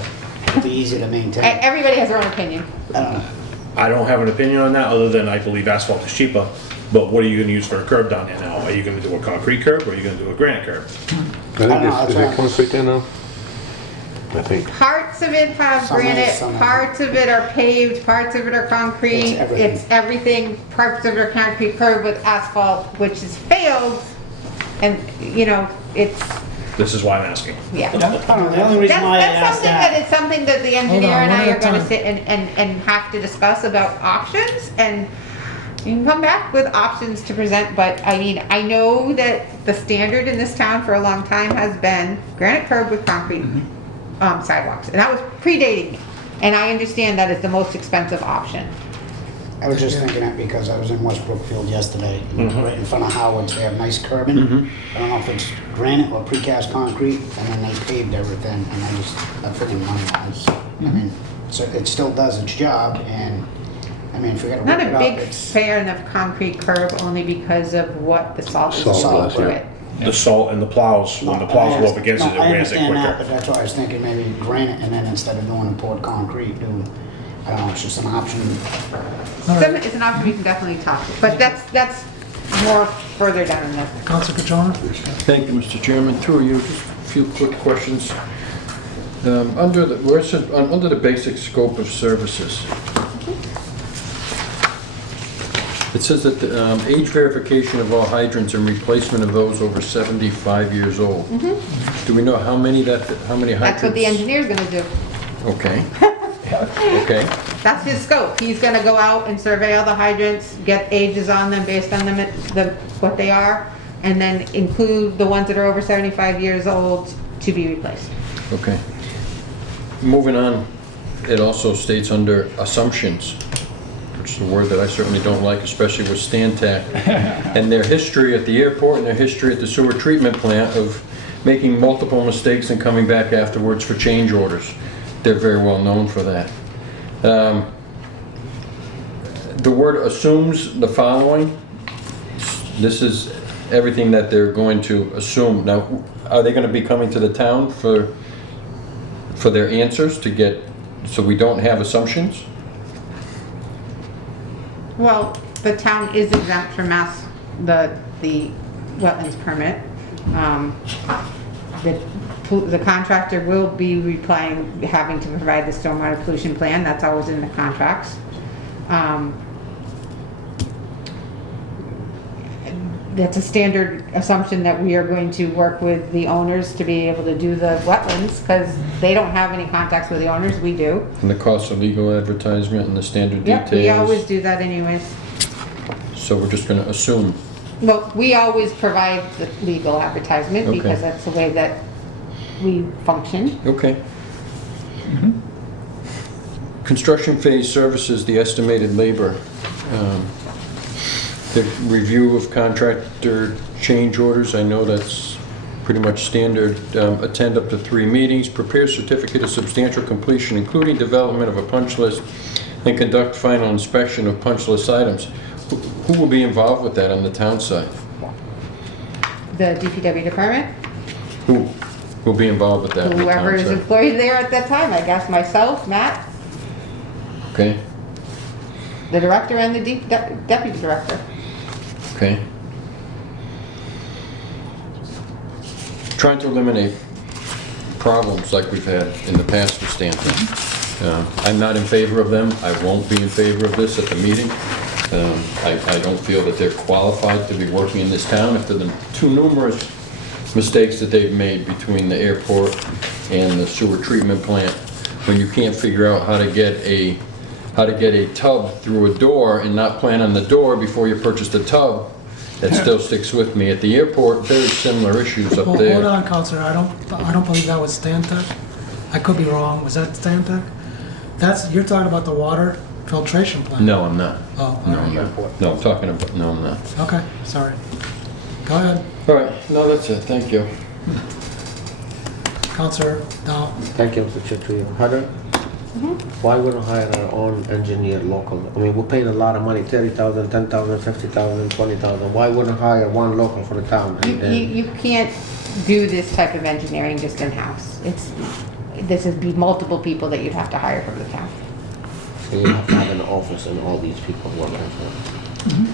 would be easy to maintain. Everybody has their own opinion. I don't know. I don't have an opinion on that, other than I believe asphalt is cheaper. But what are you gonna use for a curb down there now? Are you gonna do a concrete curb, or are you gonna do a granite curb? I I think don't know, is that's it right. concrete there now? I think. Parts of it have Some is, granite, some isn't. parts of it are paved, parts of it are concrete. It's everything. It's everything, parts of it are concrete curb with asphalt, which has failed. And, you know, it's, This is why I'm asking. yeah. I don't know, the only reason why I That's asked something that is something that the engineer and one I at are a gonna time. sit and have to discuss about options, and you can come back with options to present, but I mean, I know that the standard in this town for a long time has been granite curb with concrete sidewalks, and that was predating me. And I understand that is the most expensive option. I was just thinking it because I was in West Brookfield yesterday, right in front of Howard's, they have nice curbing. I don't know if it's granite or precast concrete, and then they paved everything, and I figured money wise. I mean, so it still does its job, and, I mean, if you're gonna Not rip a it up, big it's. fan of concrete curb only because of what the salt is Salt, doing to yeah. it. The salt and the plows, when the plows go up against it, it No, I wears it understand that, quicker. but that's why I was thinking maybe granite, and then instead of doing poured concrete, do, I don't know, it's just an option. All right, It's an option we can definitely talk to, but that's more further down in the. Council Catrona? Thank you, Mr. Chairman. Through you, just a few quick questions. Under the, where it says, under the basic scope of services, it says that age verification of all hydrants and replacement of those over 75 years old. Do we know how many hydrants? That's what the engineer's gonna do. Okay. Okay. That's his scope. He's gonna go out and survey all the hydrants, get ages on them based on what they are, and then include the ones that are over 75 years old to be replaced. Okay. Moving on, it also states under assumptions, which is a word that I certainly don't like, especially with Stantec, and their history at the airport and their history at the sewer treatment plant of making multiple mistakes and coming back afterwards for change orders. They're very well known for that. The word assumes the following. This is everything that they're going to assume. Now, are they going to be coming to the town for their answers to get, so we don't have assumptions? Well, the town is exempt from the wetlands permit. The contractor will be having to provide the stormwater pollution plan, that's always in the contracts. That's a standard assumption that we are going to work with the owners to be able to do the wetlands, because they don't have any contacts with the owners, we do. And the cost of legal advertisement and the standard Yep, details? we always do that anyways. So we're just going to assume. Well, we always provide the legal advertisement Okay. because that's the way that we function. Okay. Construction phase services, the estimated labor. The review of contractor change orders, I know that's pretty much standard. Attend up to 3 meetings, prepare certificate of substantial completion, including development of a punch list, and conduct final inspection of punch list items. Who will be involved with that on the town side? The DPW department, Who will be involved with that on the town whoever is side? employed there at that time, I guess myself, Matt, Okay, the director and the deputy director. okay. Trying to eliminate problems like we've had in the past with Stanton. I'm not in favor of them. I won't be in favor of this at the meeting. I don't feel that they're qualified to be working in this town after the too numerous mistakes that they've made between the airport and the sewer treatment plant. When you can't figure out how to get a tub through a door and not plan on the door before you purchase the tub, that still sticks with me. At the airport, very similar issues up Well, there. hold on, Counselor, I don't believe that was Stantec. I could be wrong, was that Stantec? You're talking about the water filtration plant? No, I'm not. Oh, all No, I'm right. not. No, I'm talking about, no, I'm not. Okay, sorry. Go ahead, All right, no, that's it, thank you. Counselor, now, Thank you, Mr. Chair, to you. Heather? Why wouldn't hire our own engineer local? I mean, we're paying a lot of money, 30,000, 10,000, 50,000, 20,000. Why wouldn't hire one local for the town? You can't do this type of engineering just in-house. This would be multiple people that you'd have to hire from the town. and you have to have an office and all these people working for it.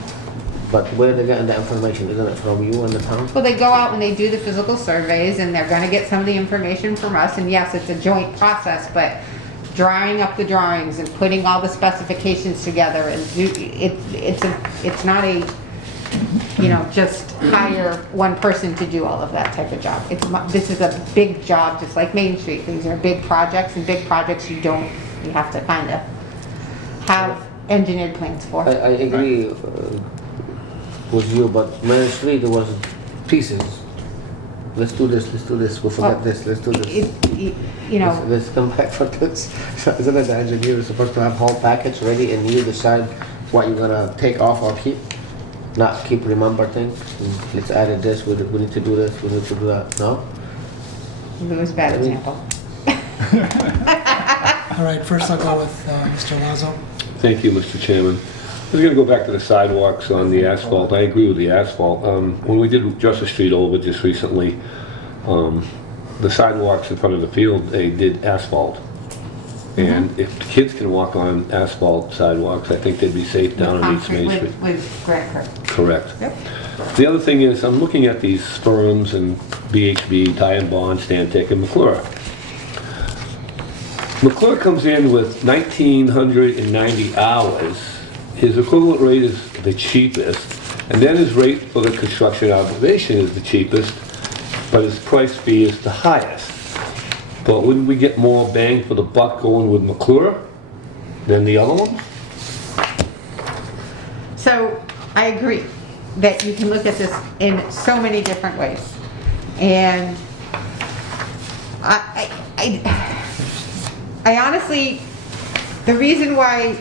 But where are they getting the information? Isn't it from you and the town? Well, they go out and they do the physical surveys, and they're gonna get some of the information from us, and yes, it's a joint process, but drawing up the drawings and putting all the specifications together, and it's not a, you know, just hire one person to do all of that type of job. This is a big job, just like Main Street. These are big projects, and big projects you have to kind of have engineered plans for. I agree with you, but Main Street, it was pieces. Let's do this, we'll forget this, let's do this. You know, Let's come back for this. So isn't it the engineer is supposed to have whole package ready and you decide what you're gonna take off or keep? Not keep remember things? Let's add this, we need to do this, we need to do that, no? it was a bad example. All right, first I'll go with Mr. Lazo. Thank you, Mr. Chairman. I was gonna go back to the sidewalks on the asphalt. I agree with the asphalt. When we did Justice Street over just recently, the sidewalks in front of the field, they did asphalt. And if kids can walk on asphalt sidewalks, I think they'd be safe down on East Main Street. With grant curve. Correct. Yep. The other thing is, I'm looking at these firms and BHB, Ty and Bond, Stantec, and McClure. McClure comes in with 1,990 hours. His equivalent rate is the cheapest, and then his rate for the construction observation is the cheapest, but his price fee is the highest. But wouldn't we get more bang for the buck going with McClure than the other one? So I agree that you can look at this in so many different ways. And I honestly, the reason why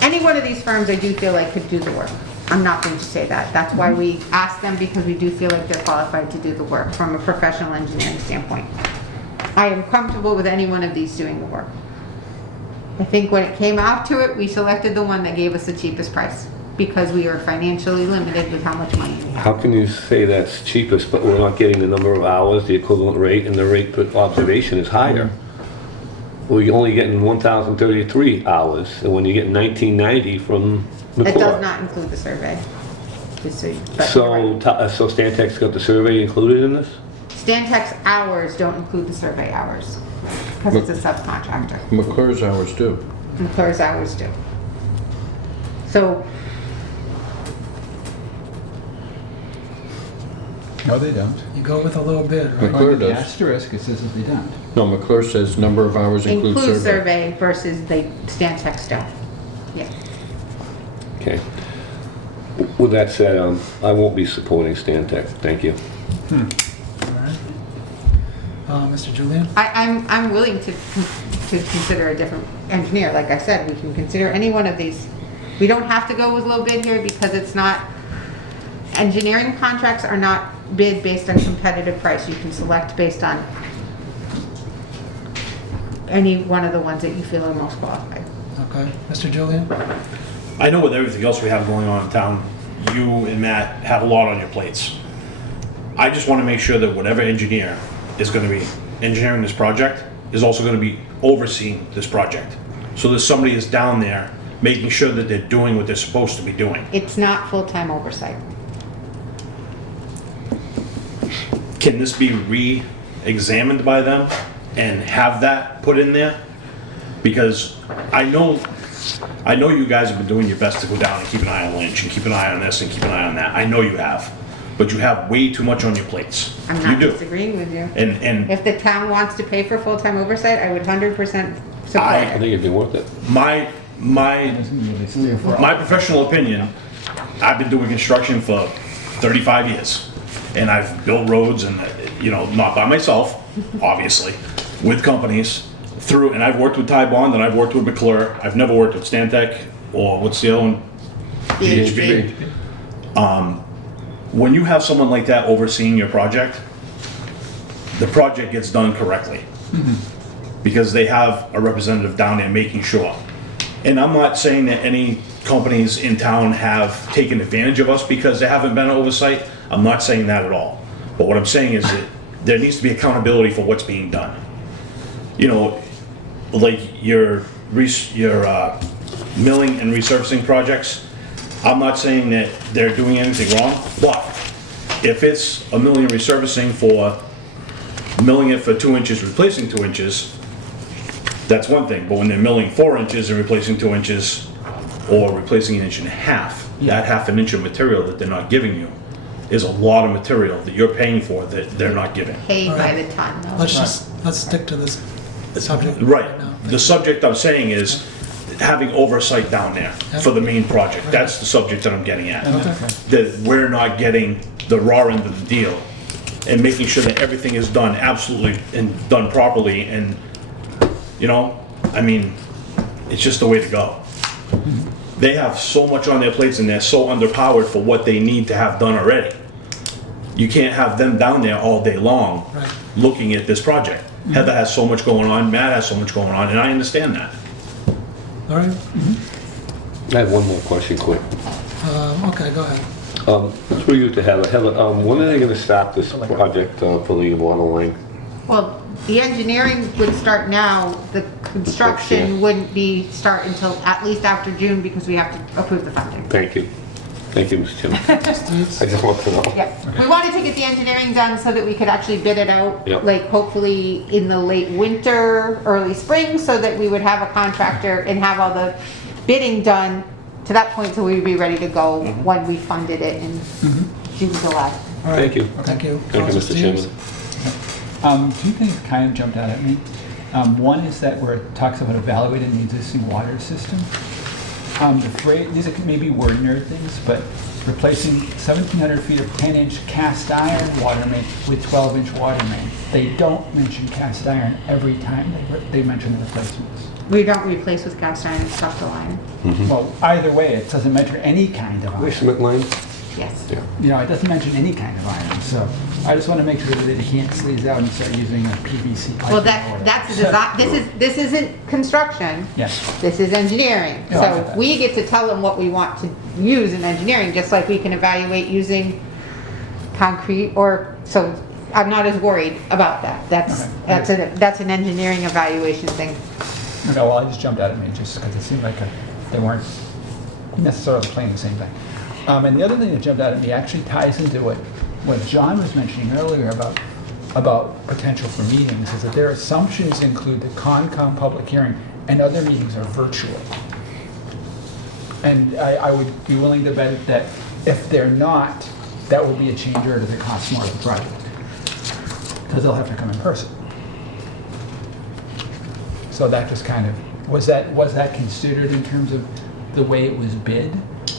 any one of these firms I do feel like could do the work. I'm not going to say that. That's why we ask them, because we do feel like they're qualified to do the work from a professional engineering standpoint. I am comfortable with any one of these doing the work. I think when it came out to it, we selected the one that gave us the cheapest price because we were financially limited with how much money we had. How can you say that's cheapest, but we're not getting the number of hours, the equivalent rate, and the rate per observation is higher? We're only getting 1,033 hours, and when you get 1,990 from McClure. It does not include the survey. Just so you- but So, you're right. so Stantec's got the survey included in this? Stantec's hours don't include the survey hours because it's a subcontractor. McClure's hours do. McClure's hours do. So, No, they don't. You go with a little bid, right? McClure On the does. asterisk, it says that they don't. No, McClure says number of hours includes include survey. survey versus the Stantec's don't. Yeah. Okay. With that said, I won't be supporting Stantec. Thank you. All right. Mr. Julian? I'm willing to consider a different engineer. Like I said, we can consider any one of these. We don't have to go with low bid here because it's not, engineering contracts are not bid based on competitive price. You can select based on any one of the ones that you feel are most qualified. Okay. Mr. Julian? I know with everything else we have going on in town, you and Matt have a lot on your plates. I just want to make sure that whatever engineer is going to be engineering this project is also going to be overseeing this project. So that somebody is down there making sure that they're doing what they're supposed to be doing. It's not full-time oversight. Can this be re-examined by them and have that put in there? Because I know you guys have been doing your best to go down and keep an eye on Lynch and keep an eye on this and keep an eye on that. I know you have. But you have way too much on your plates. I'm You not do. disagreeing with you. And If the town wants to pay for full-time oversight, I would 100% support I it. think it'd be worth it. my Doesn't really stay for my professional opinion, I've been doing construction for 35 years. And I've built roads and, not by myself, obviously, with companies through, and I've worked with Ty Bond and I've worked with McClure. I've never worked with Stantec or what's the other one? BHB. When you have someone like that overseeing your project, the project gets done correctly. Because they have a representative down there making sure. And I'm not saying that any companies in town have taken advantage of us because there haven't been oversight. I'm not saying that at all. But what I'm saying is that there needs to be accountability for what's being done. Like your milling and resurfacing projects, I'm not saying that they're doing anything wrong, but if it's a milling and resurfacing for milling it for 2 inches, replacing 2 inches, that's one thing. But when they're milling 4 inches and replacing 2 inches, or replacing 1.5 inches, that half an inch of material that they're not giving you is a lot of material that you're paying for that they're not giving. Paid by Alright. the ton, though. Let's stick to this subject. Right. now. The subject I'm saying is having oversight down there for the main project. That's the subject that I'm getting at. Okay. That we're not getting the raw end of the deal and making sure that everything is done absolutely and done properly. And, you know, I mean, it's just the way to go. They have so much on their plates and they're so underpowered for what they need to have done already. You can't have them down there all day long Right. looking at this project. Heather has so much going on, Matt has so much going on, and I understand that. All right, I have one more question, quick. okay, go ahead. Through you to Heather. Heather, when are they gonna start this project for the water line? Well, the engineering would start now, the construction wouldn't be start until at least after June because we have to approve the funding. Thank you. Thank you, Mr. Chairman. I just want to know. Yeah, we wanted to get the engineering done so that we could actually bid it out, Yep. like hopefully in the late winter, early spring, so that we would have a contractor and have all the bidding done to that point, so we'd be ready to go when we funded it in June, July. All right. Thank you. Thank you. Thank you, Councilor Mr. Chairman. Stevens? Two things kind of jumped out at me. One is that where it talks about evaluating the existing water system. The phrase, these are maybe word nerd things, but replacing 1,700 feet of 10-inch cast iron water main with 12-inch water main. They don't mention cast iron every time they mention the replacements. We don't replace with cast iron and stuff the line. Well, either way, it doesn't mention any kind of iron. Cement line? Yes. Yeah. You know, it doesn't mention any kind of iron, so I just want to make sure that they can't squeeze out and start using a PVC pipe. Well, or whatever. that's a design, this isn't construction. Yes. This is engineering. Yeah, I get So that. we get to tell them what we want to use in engineering, just like we can evaluate using concrete or, so I'm not as worried about that. That's an engineering evaluation thing. No, well, it just jumped out at me just because it seemed like they weren't necessarily playing the same thing. And the other thing that jumped out at me actually ties into what John was mentioning earlier about potential for meetings, is that their assumptions include the Concom public hearing and other meetings are virtual. And I would be willing to bet that if they're not, that will be a change order that costs more of the project. Because they'll have to come in person. So that just kind of, was that considered in terms of the way it was bid?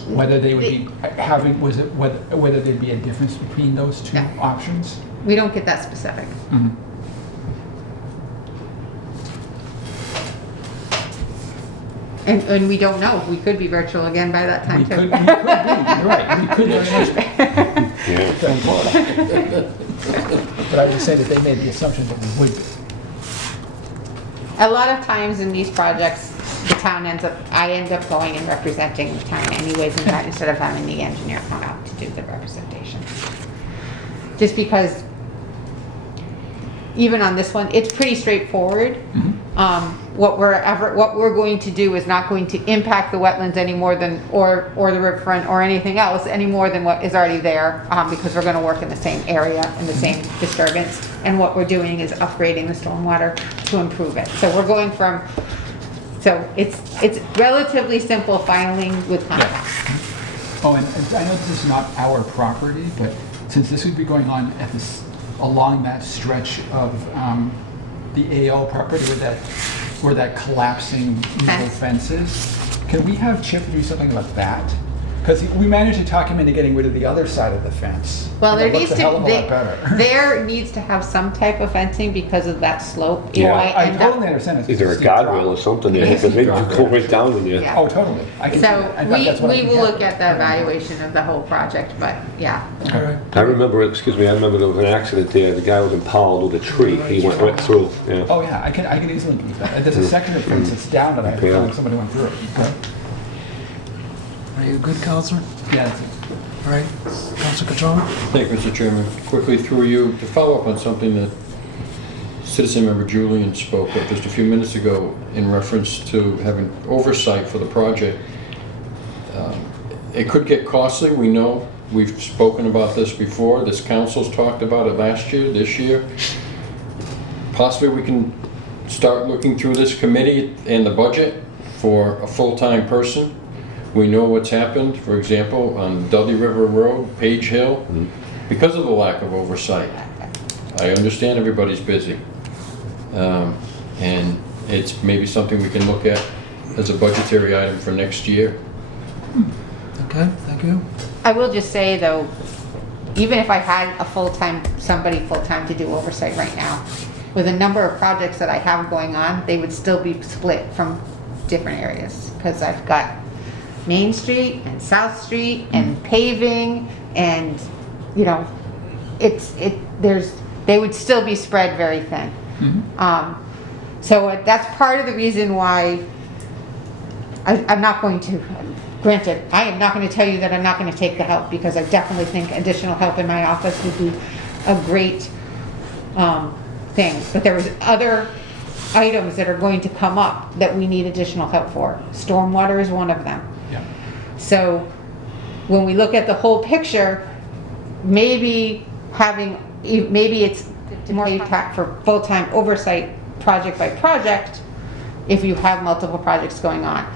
Whether they would be having, whether there'd be a difference between those two No. options? We don't get that specific. And we don't know. We could be virtual again by that time We too. could be, you're right, we could very much be. Yeah. But I would say that they made the assumption that we would be. A lot of times in these projects, the town I end up going and representing the town anyways, in fact, instead of having the engineer come out to do the representation. Just because, even on this one, it's pretty straightforward. What we're going to do is not going to impact the wetlands any more than, or the riverfront or anything else any more than what is already there, because we're gonna work in the same area, in the same disturbance. And what we're doing is upgrading the stormwater to improve it. So we're going from, so it's relatively simple filing with Concom. Oh, and I know this is not our property, but since this would be going on at this, along that stretch of the AO property where that collapsing metal fence is, can we have Chip do something about that? Because we managed to talk him into getting rid of the other side of the fence. Well, there That looks needs a hell of a lot to, better. there needs to have some type of fencing because of that slope. Yeah. I totally understand. It's Is there a steep drop. guardrail or something there? Because they just go right down in there. Yeah. Oh, totally. I can see So that. In fact, that's what I we think will look happened. at the evaluation of the whole project, but yeah. All right. I remember, excuse me, I remember there was an accident there. The guy was impaled with a tree. He went right through. Yeah. Oh, yeah, I can easily believe that. There's a section of fence that's down that I feel like somebody went through it. Are you good, Counselor? Yeah, that's it. All right, Counselor Catrona? Thank you, Mr. Chairman. Quickly through you, to follow up on something that Citizen member Julian spoke of just a few minutes ago in reference to having oversight for the project. It could get costly, we know. We've spoken about this before. This council's talked about it last year, this year. Possibly we can start looking through this committee and the budget for a full-time person. We know what's happened, for example, on Dudley River Road, Page Hill, because of the lack of oversight. I understand everybody's busy. And it's maybe something we can look at as a budgetary item for next year. Okay, thank you. I will just say though, even if I had somebody full-time to do oversight right now, with a number of projects that I have going on, they would still be split from different areas. Because I've got Main Street and South Street and paving and, you know, they would still be spread very thin. So that's part of the reason why I'm not going to, granted, I am not going to tell you that I'm not going to take the help, because I definitely think additional help in my office would be a great thing. But there was other items that are going to come up that we need additional help for. Stormwater is one of them. Yeah. So when we look at the whole picture, maybe it's more for full-time oversight project by project if you have multiple projects going on.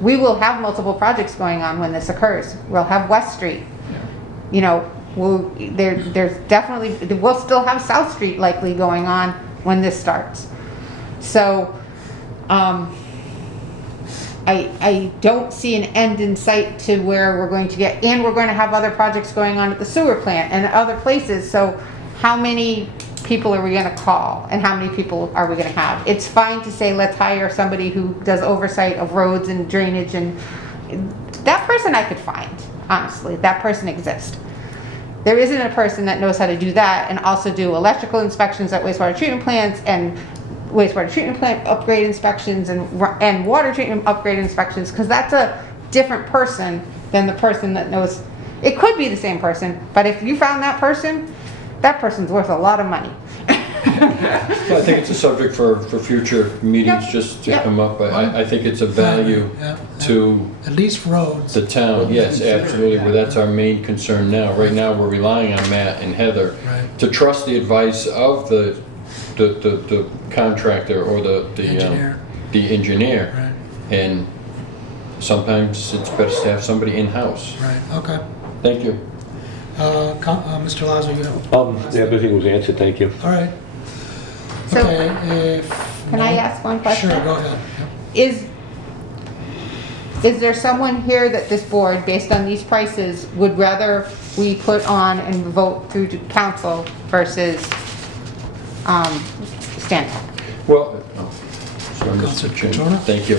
We will have multiple projects going on when this occurs. We'll have West Street. Yeah. You know, there's definitely, we'll still have South Street likely going on when this starts. So, I don't see an end in sight to where we're going to get, and we're going to have other projects going on at the sewer plant and other places. So how many people are we going to call, and how many people are we going to have? It's fine to say, let's hire somebody who does oversight of roads and drainage, and that person I could find, honestly. That person exists. There isn't a person that knows how to do that and also do electrical inspections at wastewater treatment plants and wastewater treatment plant upgrade inspections and water treatment upgrade inspections, because that's a different person than the person that knows. It could be the same person, but if you found that person's worth a lot of money. Well, I think it's a subject for future meetings, Yep. just to Yep. come up. I think it's a value to At least roads. the town. Yes, absolutely, but that's our main concern now. Right now, we're relying on Matt and Heather Right. to trust the advice of the contractor or the Engineer. the engineer. Right, And sometimes it's best to have somebody in-house. right, okay. Thank you. Mr. Lazo, you have? Everything was answered, thank you. All right. So, Okay, can I ask one question? Sure, go ahead. Yep. Is there someone here that this board, based on these prices, would rather we put on and vote through to council versus Stanton? Well, sorry, Councilor Mr. Chairman. Catrona? Thank you.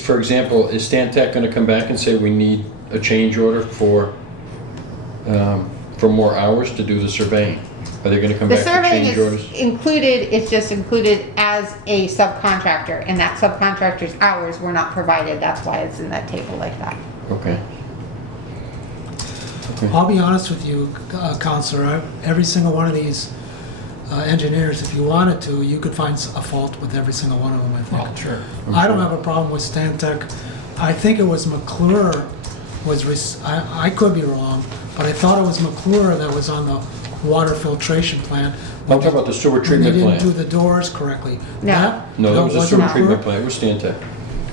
For example, is Stantec going to come back and say we need a change order for more hours to do the surveying? Are they going to come The back for surveying change orders? is included, it's just included as a subcontractor, and that subcontractor's hours were not provided. That's why it's in that table like that. Okay. I'll be honest with you, Counselor, every single one of these engineers, if you wanted to, you could find a fault with every single one of them, I think. Well, sure. I don't have a problem with Stantec. I think it was McClure I could be wrong, but I thought it was McClure that was on the water filtration plant. I'm talking about the sewer When treatment they didn't do plant. the doors correctly. No. No, that was the wasn't sewer McClure? treatment plant. It was Stantec.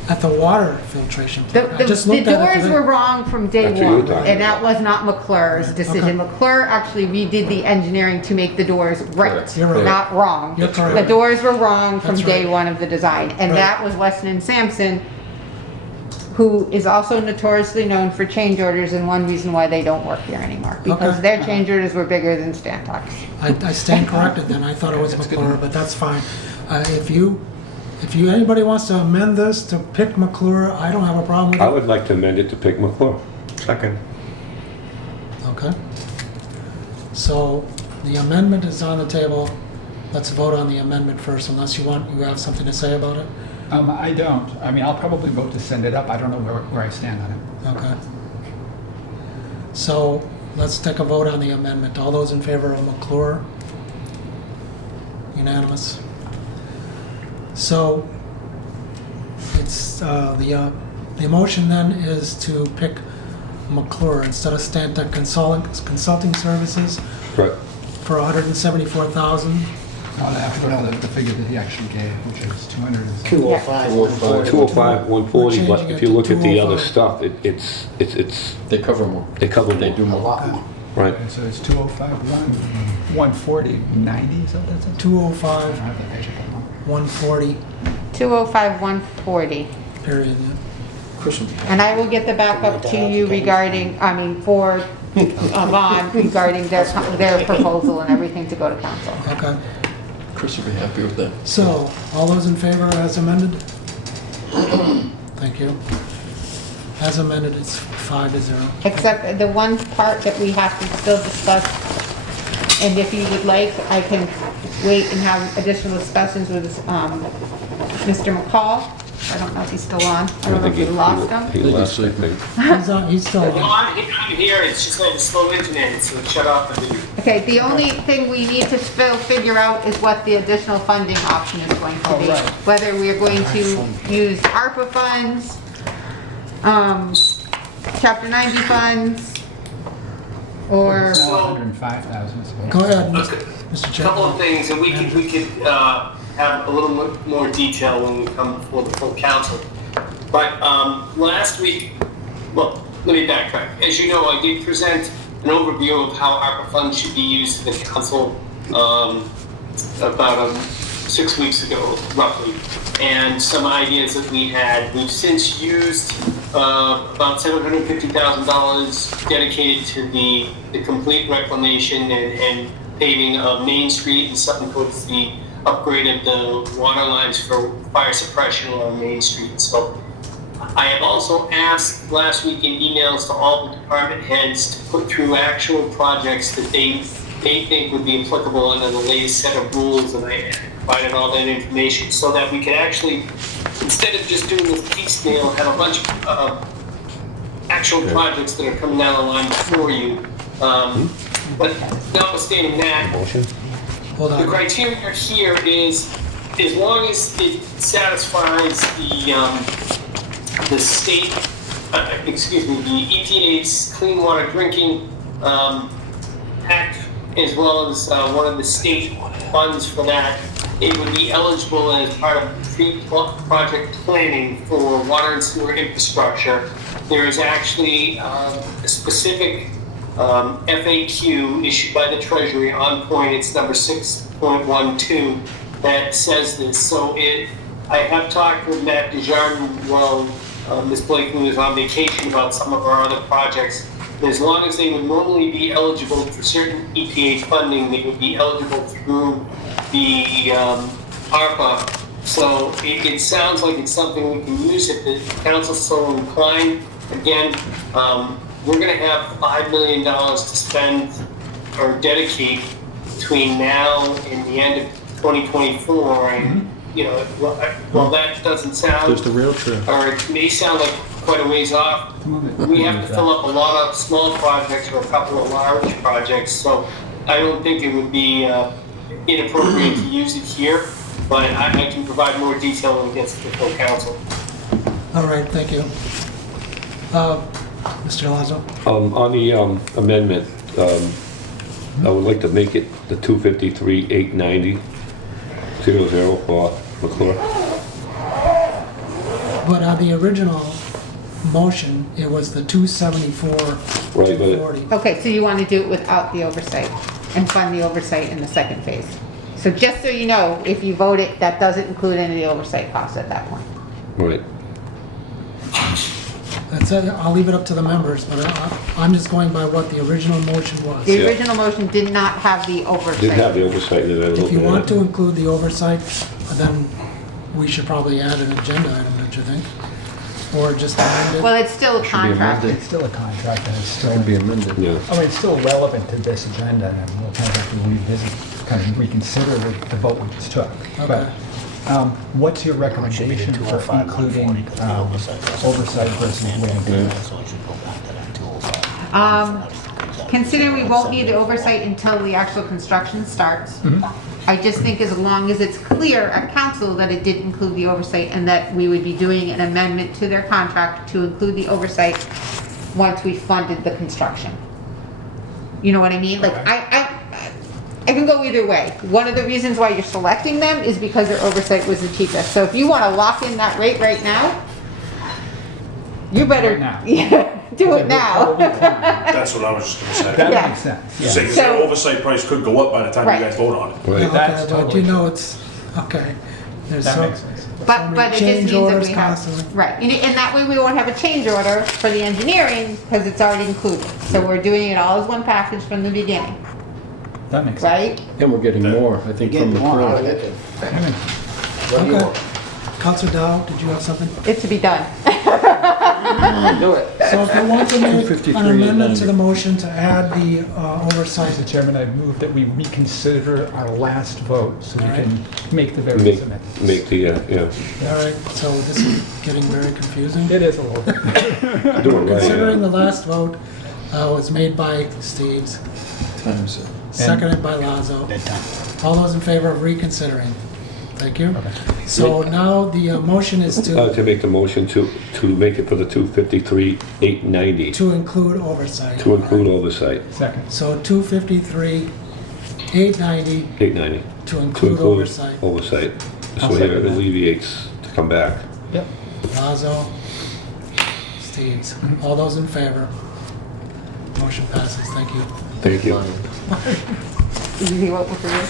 At the water filtration The plant. I just looked at it doors today. were wrong from day That's what you were one, talking and that was not McClure's decision. Okay. McClure actually redid the engineering to make the doors right, Correct. You're right. not wrong. You're The correct. doors were wrong from That's day right. one of the design, and Right. that was Weston and Sampson, who is also notoriously known for change orders, and one reason why they don't work here anymore, because Okay. their change orders were bigger than Stantec's. I stand corrected then. I thought it was McClure, but that's fine. If anybody wants to amend this to pick McClure, I don't have a problem with I it. would like to amend it to pick McClure. Second. Okay. So the amendment is on the table. Let's vote on the amendment first, unless you have something to say about it. I don't. I mean, I'll probably vote to send it up. I don't know where I stand on it. Okay. So let's take a vote on the amendment. All those in favor of McClure? unanimous. So it's, the motion then is to pick McClure instead of Stantec Consulting Services Right. for $174,000. No, I have to know the figure that he actually gave, which is 200. 205, 140. 205, 140, but We're if you look at the other changing stuff, it's, They cover more. they cover They more. do A more. lot more. Right. And so it's 205, 140, 90, is that what that's? 205, I have the measure, but no. 140, 205, 140. period. Yeah. And I will get the backup to you regarding, for Vaughn regarding their proposal and everything to go to council. Okay. Chris will be happy with that. So, all those in favor as amended? Thank you. As amended, it's 5-0. Except the one part that we have to still discuss, and if you would like, I can wait and have additional discussions with Mr. McCall. I don't know if he's still on. I don't know if we lost him. He left, I think. He's still No, on. I'm here, it's just like a slow internet, so it shut off the video. Okay, the only thing we need to still figure out is what the additional funding option is going to be. right. Whether we are going to use ARPA funds, Chapter 90 funds, or, It's now 105,000, so. Go ahead, Okay. Mr. A couple of Chairman. things, and we could have a little more detail when we come before the full council. But last week, well, let me backtrack. As you know, I did present an overview of how ARPA funds should be used to the council about 6 weeks ago, roughly, and some ideas that we had. We've since used about $750,000 dedicated to the complete reclamation and paving of Main Street and something towards the upgrade of the water lines for fire suppression on Main Street. So I have also asked last week in emails to all the department heads to put through actual projects that they think would be applicable under the latest set of rules, and I provided all that information so that we can actually, instead of just doing this piecemeal, have a bunch of actual projects that are coming down the line for you. But notwithstanding that, Hold the on. criteria here is, as long as it satisfies the state, the EPA's Clean Water Drinking Act, as well as one of the state funds for that, it would be eligible as part of pre-project planning for water and sewer infrastructure. There is actually a specific FAQ issued by the Treasury on point, it's number 6.12, that says this. So I have talked with Matt Desjardins while Ms. Blakely was on vacation about some of our other projects. As long as they would normally be eligible for certain EPA funding, they would be eligible through the ARPA. So it sounds like it's something we can use if the council's so inclined. Again, we're going to have $5 million to spend or dedicate between now and the end of 2024. And, well, that doesn't sound, There's the rail trail. or it may sound like quite a ways off. We have to fill up a lot of small projects or a couple of large projects. So I don't think it would be inappropriate to use it here, but I can provide more detail when it gets to the full council. All right, thank you. Mr. Lazo? On the amendment, I would like to make it the 253,890, 00 for McClure. But on the original motion, it was the 274, Right, but 240. okay, so you want to do it without the oversight and fund the oversight in the second phase. So just so you know, if you vote it, that doesn't include any of the oversight costs at that point. right. That's it, I'll leave it up to the members, but I'm just going by what the original motion was. The Yeah. original motion did not have the oversight. Didn't have the oversight that I was If looking you at. want to include the oversight, then we should probably add an agenda item, don't you think? Or just amend it? Well, it's still a contract. It's still a contract, and it's still, Could be amended. Yeah. I mean, it's still relevant to this agenda, and we'll kind of have to revisit, kind of reconsider the vote we just took. But what's your recommendation for including oversight versus waiving? considering we won't need the oversight until the actual construction starts, I just think as long as it's clear at council that it did include the oversight and that we would be doing an amendment to their contract to include the oversight once we funded the construction. You know what I mean? Like, I can go either way. One of the reasons why you're selecting them is because their oversight was the cheapest. So if you want to lock in that rate right now, you better Right now. Yeah, do it now. That's what I was just gonna say. That Yeah. makes sense. Say, 'cause So- the oversight price could go up by the time Right. you guys vote on it. Right. Yeah, That's okay, but totally you know true. it's, okay. There's That so makes sense. But it just change means that orders we have, constantly. right, and that way we won't have a change order for the engineering because it's already included. So we're doing it all as one package from the beginning, That makes sense. right? And we're getting more, I think, Get from the more out of crew. it. What do you Okay. want? Counselor Dow, did you have something? It's to be done. Do it. So if you want to make 253, an amendment to 890. the motion to add the oversight, Mr. Chairman, I move that we reconsider our last vote so we Alright. can make the various Make, amendments. make the, yeah, all right, so this is getting very confusing. It is a little bit. do it right. Considering the last vote was made by Steves, Times it. seconded by Lazo. Bedtime. All those in favor of reconsidering? Thank you. So now the motion is To make the motion to make it for the 253,890, to include oversight. to include oversight, Second. So 253, 890 890, to to include include oversight. oversight. I'll So here second it that. alleviates to come back. Yep. Lazo, Steves. All those in favor? Motion passes. Thank you. Thank you. Did you vote for this?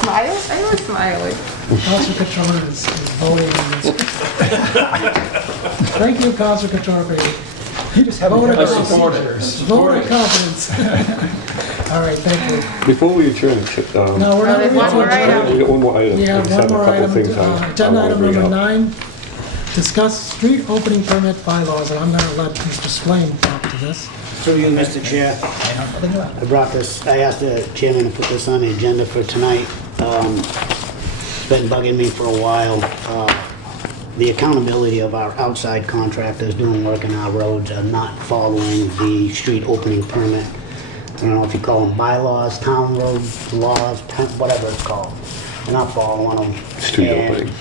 Smile? I was smiling. Councilor Catrona is voting on this. Thank you, Councilor Catrona. You just have Vote a of procedures. Vote of confidence. All right, thank you. Before we adjourn, Now, we're not there's ready one to more adjourn. item. we got one more item. We have just one a more couple item, things I agenda wanna item bring number up. 9, discuss street opening permit bylaws, and I'm gonna let Mr. Swain talk to this. Through you, Mr. Chair. I brought this, I asked the chairman to put this on the agenda for tonight. It's been bugging me for a while. The accountability of our outside contractors doing work in our roads are not following the street opening permit. I don't know if you call them bylaws, town road laws, whatever it's called. They're not following them. Street And opening.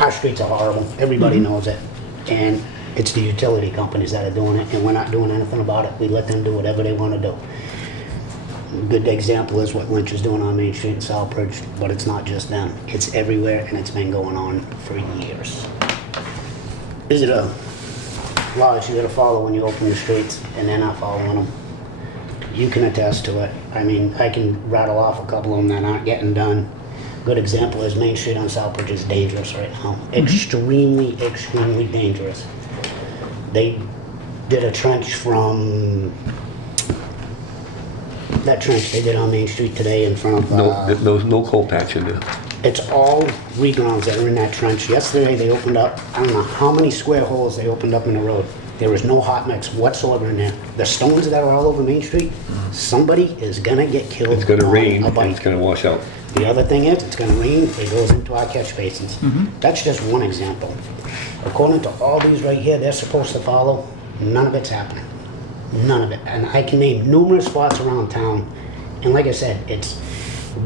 Our streets are horrible. Everybody knows it. And it's the utility companies that are doing it, and we're not doing anything about it. We let them do whatever they want to do. A good example is what Lynch is doing on Main Street in Southbridge, but it's not just them. It's everywhere, and it's been going on for years. Is it a law that you gotta follow when you open your streets, and they're not following them? You can attest to it. I mean, I can rattle off a couple of them that aren't getting done. Good example is Main Street on Southbridge is dangerous right now. Extremely, extremely dangerous. They did a trench from that trench they did on Main Street today in front of, No coal patch in there. it's all regrounds that are in that trench. Yesterday, they opened up, I don't know how many square holes they opened up in the road. There was no hot mix whatsoever in there. The stones that are all over Main Street, somebody is gonna get killed. It's gonna on rain a and bike. it's gonna wash out. The other thing is, it's gonna rain, it goes into our catch basins. That's just one example. According to all these right here, they're supposed to follow, none of it's happening. None of it. And I can name numerous spots around town, and like I said,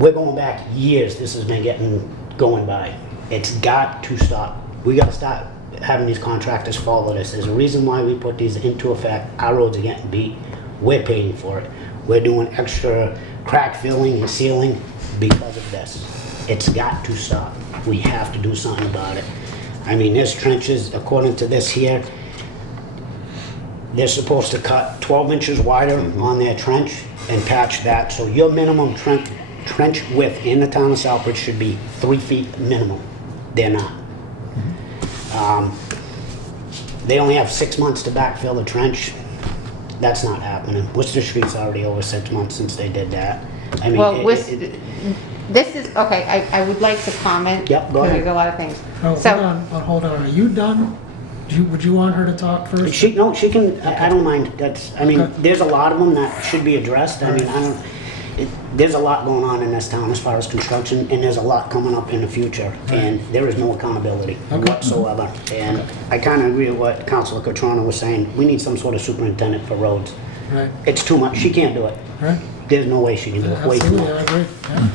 we're going back years, this has been going by. It's got to stop. We gotta stop having these contractors follow this. There's a reason why we put these into effect. Our roads are getting beat. We're paying for it. We're doing extra crack filling and sealing because of this. It's got to stop. We have to do something about it. I mean, there's trenches, according to this here, they're supposed to cut 12 inches wider on their trench and patch that. So your minimum trench width in the town of Southbridge should be 3 feet minimum. They're not. They only have 6 months to backfill the trench. That's not happening. Worcester Street's already over 6 months since they did that. I mean, Well, this is, okay, I would like to comment. Yep, go ahead. There's a lot of things. Oh, hold So, on, hold on. Are you done? Would you want her to talk first? She can, I don't mind, I mean, Okay. there's a lot of them that should be addressed, I mean, there's a lot going on in this town as far as construction, and there's a lot coming up in the future, and there is no accountability Okay. whatsoever. And I kinda agree with what Councilor Catrona was saying, we need some sort of superintendent for roads. Right, It's too much, she can't do it. right. There's no way she can do it, way too Absolutely, much. I agree, yeah.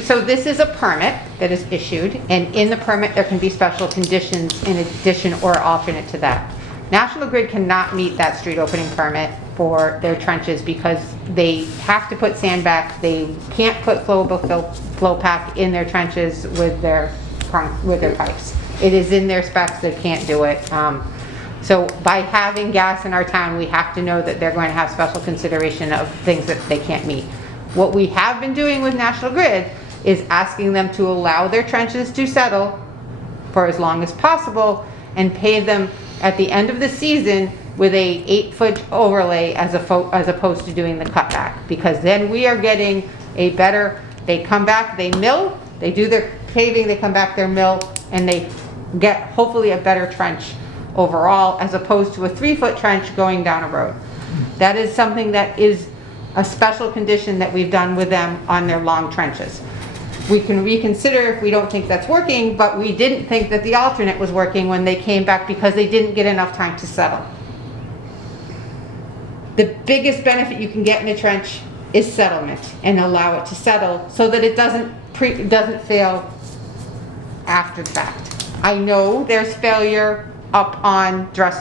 So this is a permit that is issued, and in the permit, there can be special conditions in addition or alternate to that. National Grid cannot meet that street opening permit for their trenches because they have to put sand back. They can't put flow pack in their trenches with their pipes. It is in their specs, they can't do it. So by having gas in our town, we have to know that they're going to have special consideration of things that they can't meet. What we have been doing with National Grid is asking them to allow their trenches to settle for as long as possible and pay them at the end of the season with a 8-foot overlay as opposed to doing the cutback. Because then we are getting a better, they come back, they mill, they do their paving, they come back, their mill, and they get hopefully a better trench overall as opposed to a 3-foot trench going down a road. That is something that is a special condition that we've done with them on their long trenches. We can reconsider if we don't think that's working, but we didn't think that the alternate was working when they came back because they didn't get enough time to settle. The biggest benefit you can get in a trench is settlement and allow it to settle so that it doesn't fail after the fact. I know there's failure up on Dress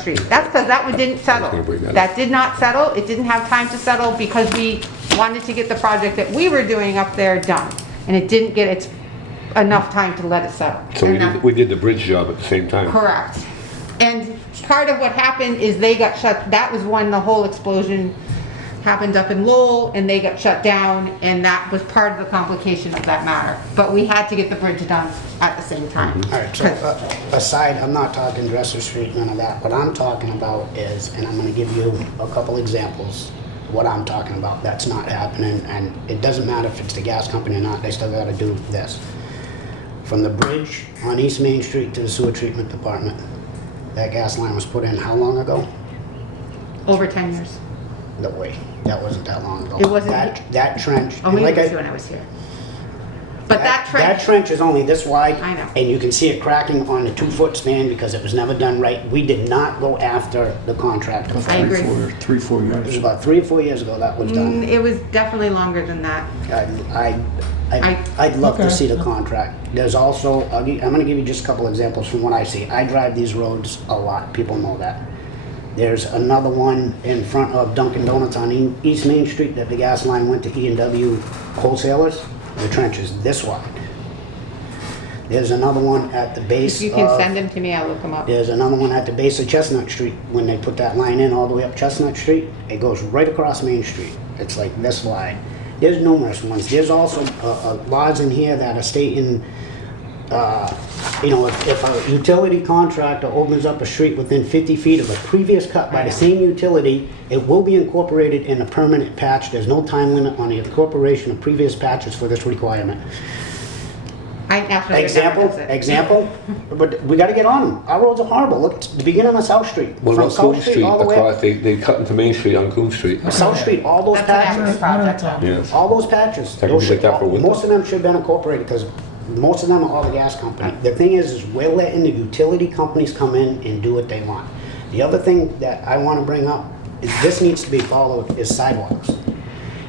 Street. That's because that one didn't settle. That did not settle. It didn't have time to settle because we wanted to get the project that we were doing up there done. And it didn't get enough time to let it settle. So we did the bridge job at the same time. Correct. And part of what happened is they got shut, that was when the whole explosion happened up in Lowell and they got shut down, and that was part of the complication of that matter. But we had to get the bridge done at the same time. All right, so aside, I'm not talking Dresser Street, none of that. What I'm talking about is, and I'm gonna give you a couple examples, what I'm talking about, that's not happening, and it doesn't matter if it's the gas company or not, they still gotta do this. From the bridge on East Main Street to the sewer treatment department, that gas line was put in how long ago? Over 10 years. No way, that wasn't that long ago. It wasn't- That trench. Oh, and maybe like it was when I was here. But that That trench, trench is only this wide. I know. And you can see it cracking on the 2-foot span because it was never done right. We did not go after the contractor. I agree. 3-4 It was years. about 3 or 4 years ago that was done. It was definitely longer than that. I'd love to Okay. see the contract. There's also, I'm gonna give you just a couple examples from what I see. I drive these roads a lot, people know that. There's another one in front of Dunkin' Donuts on East Main Street that the gas line went to E&W wholesalers. The trench is this wide. There's another one at the base If you can of- send them to me, I'll look them up. There's another one at the base of Chestnut Street. When they put that line in all the way up Chestnut Street, it goes right across Main Street. It's like this wide. There's numerous ones. There's also laws in here that are stating, if a utility contractor opens up a street within 50 feet of a previous cut by the same utility, it will be incorporated in a permanent patch. There's no time limit on the incorporation of previous patches for this requirement. Example, but we gotta get on them. Our roads are horrible. Look at the beginning of South Street. What From about South Coombe Street all the way up. across, they cut into Main Street on Coombe Street. South Street, all those That's an patches. active project. Yes. All those patches. That can Those be should, like that for winter. most of them should have been incorporated because most of them are all the gas company. The thing is we're letting the utility companies come in and do what they want. The other thing that I want to bring up is this needs to be followed is sidewalks.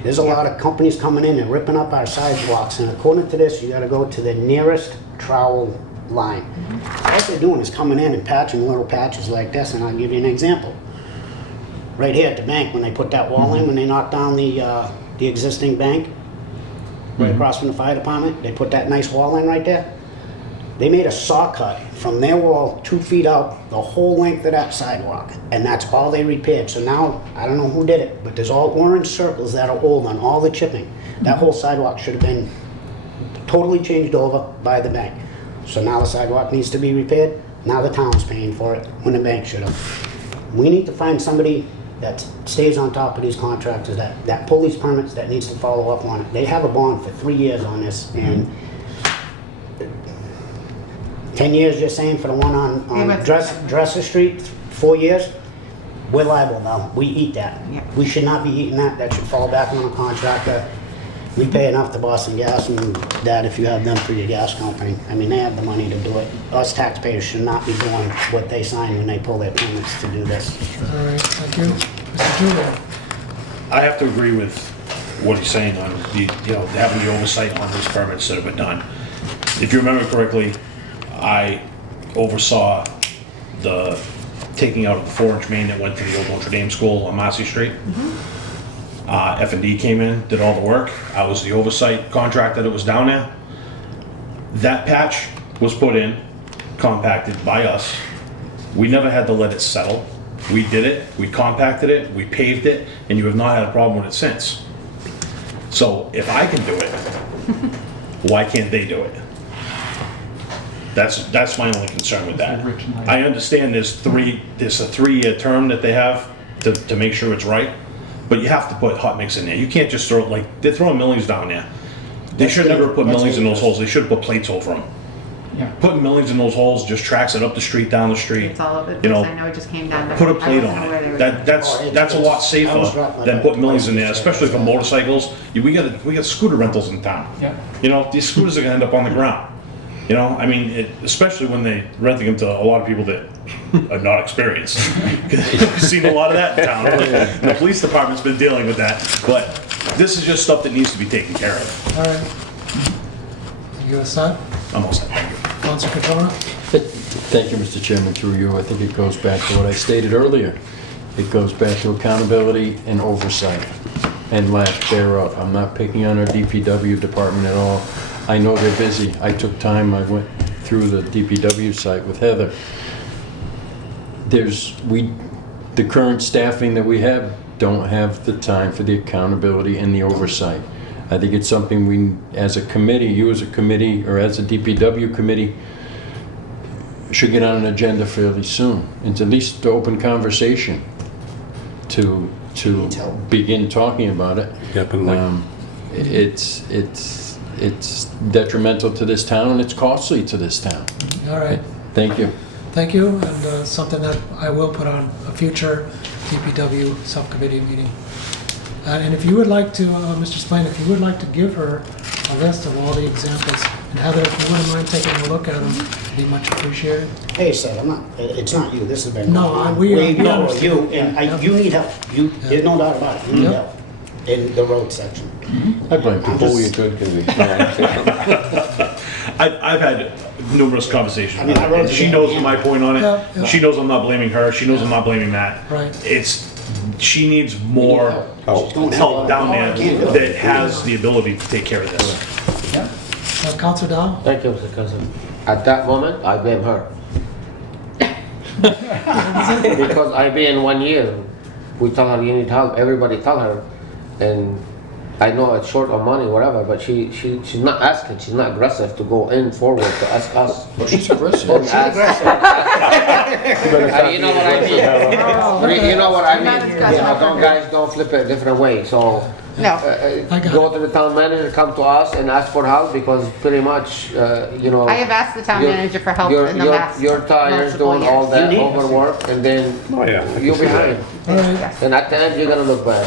There's a lot of companies coming in and ripping up our sidewalks, and according to this, you gotta go to the nearest trowel line. All they're doing is coming in and patching little patches like this, and I'll give you an example. Right here at the bank, when they put that wall in, when they knocked down the existing bank, right across from the fire department, they put that nice wall in right there. They made a saw cut from their wall 2 feet out, the whole length of that sidewalk, and that's all they repaired. So now, I don't know who did it, but there's all orange circles that are old on all the chipping. That whole sidewalk should have been totally changed over by the bank. So now the sidewalk needs to be repaired. Now the town's paying for it when the bank should have. We need to find somebody that stays on top of these contractors, that pull these permits, that needs to follow up on it. They have a bond for 3 years on this, and 10 years, you're saying, for the one on Dresser Street, 4 years? We're liable now. We eat that. Yeah. We should not be eating that. That should fall back on a contractor. We pay enough to Boston Gas and that if you have them for your gas company. I mean, they have the money to do it. Us taxpayers should not be doing what they sign when they pull their permits to do this. All right, thank you. Mr. Julian? I have to agree with what he's saying on the, having the oversight on these permits that have been done. If you remember correctly, I oversaw the taking out of the 4-inch main that went to the old Notre Dame school on Marcy Street. F&D came in, did all the work. I was the oversight contractor that was down there. That patch was put in, compacted by us. We never had to let it settle. We did it, we compacted it, we paved it, and you have not had a problem with it since. So if I can do it, why can't they do it? That's my only concern with that. I understand there's a 3-year term that they have to make sure it's right, but you have to put hot mix in there. You can't just throw it like, they're throwing millings down there. They should never put millings in those holes, they should have put plates over them. Yeah. Putting millings in those holes just tracks it up the street, down the street. It's all over the You place. know, I know it just came down. Put a plate on it. That's a lot safer than putting millings in there, especially for motorcycles. We got scooter rentals in town. Yeah. These scooters are gonna end up on the ground. I mean, especially when they're renting them to a lot of people that are not experienced. We've seen a lot of that in town. The police department's been dealing with that, but this is just stuff that needs to be taken care of. All right. You all set? I'm all set, thank you. Councilor Catona? Thank you, Mr. Chairman, through you. I think it goes back to what I stated earlier. It goes back to accountability and oversight and lack thereof. I'm not picking on our DPW department at all. I know they're busy. I took time, I went through the DPW site with Heather. The current staffing that we have don't have the time for the accountability and the oversight. I think it's something we, as a committee, you as a committee, or as a DPW committee, should get on an agenda fairly soon. It's at least to open conversation to begin talking about it. Definitely. It's detrimental to this town and it's costly to this town. All right. Thank you. Thank you, and something that I will put on a future DPW subcommittee meeting. And if you would like to, Mr. Splain, if you would like to give her a list of all the examples, and Heather, if you wouldn't mind taking a look at them, it'd be much appreciated. Hey, sir, it's not you, this has been No, going on. we know understand. you, and you need help. There's no doubt about it, you need Yep. help in the road section. I blame people. Oh, you could, can we? I've had numerous conversations I mean, with I her, wrote and it she down. knows my point on it. Yeah, yeah. She knows I'm not blaming her, she knows I'm not blaming Matt. Right. She needs more She's going help down there Can't do it. that has the ability to take care of this. Councilor Dow? Thank you, Mr. Councilman. At that moment, I blame her. Because I be in 1 year, we tell her you need help, everybody tell her, and I know it's short of money, whatever, but she's not asking, she's not aggressive to go in forward to ask us. Oh, she's aggressive. And ask- You know what I mean? You know what I mean? Don't flip it a different way, so. No. I got Go to the town manager, come to us and ask for help, because pretty much, I have asked the town you're- manager for help you're- in the you're- last You're tired multiple doing all years. that You need us. overwork, and then Oh, yeah. you'll be behind. All right, Yes. And at the end, you're gonna look bad.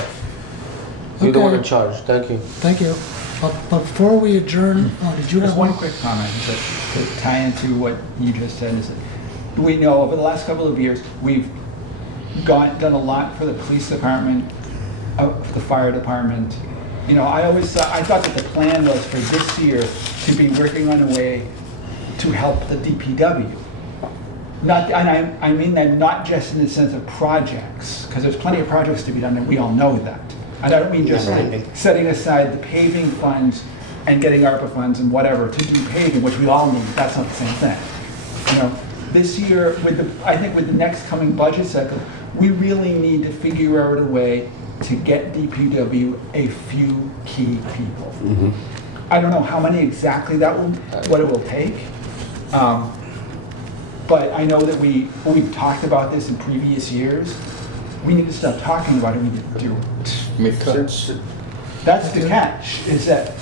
You're the one in Okay. charge, thank you. thank you. But before we adjourn, did you Just have one quick comment to tie into what you just said is that we know over the last couple of years, we've done a lot for the police department, for the fire department. I thought that the plan was for this year to be working on a way to help the DPW. I mean that not just in the sense of projects, because there's plenty of projects to be done, and we all know that. And I don't mean just setting aside the paving funds and getting ARPA funds and whatever to do paving, which we all need. That's not the same thing. This year, I think with the next coming budget cycle, we really need to figure out a way to get DPW a few key people. I don't know how many exactly what it will take. But I know that we've talked about this in previous years. We need to stop talking about it, we need to do it. Make cuts. That's the catch, is that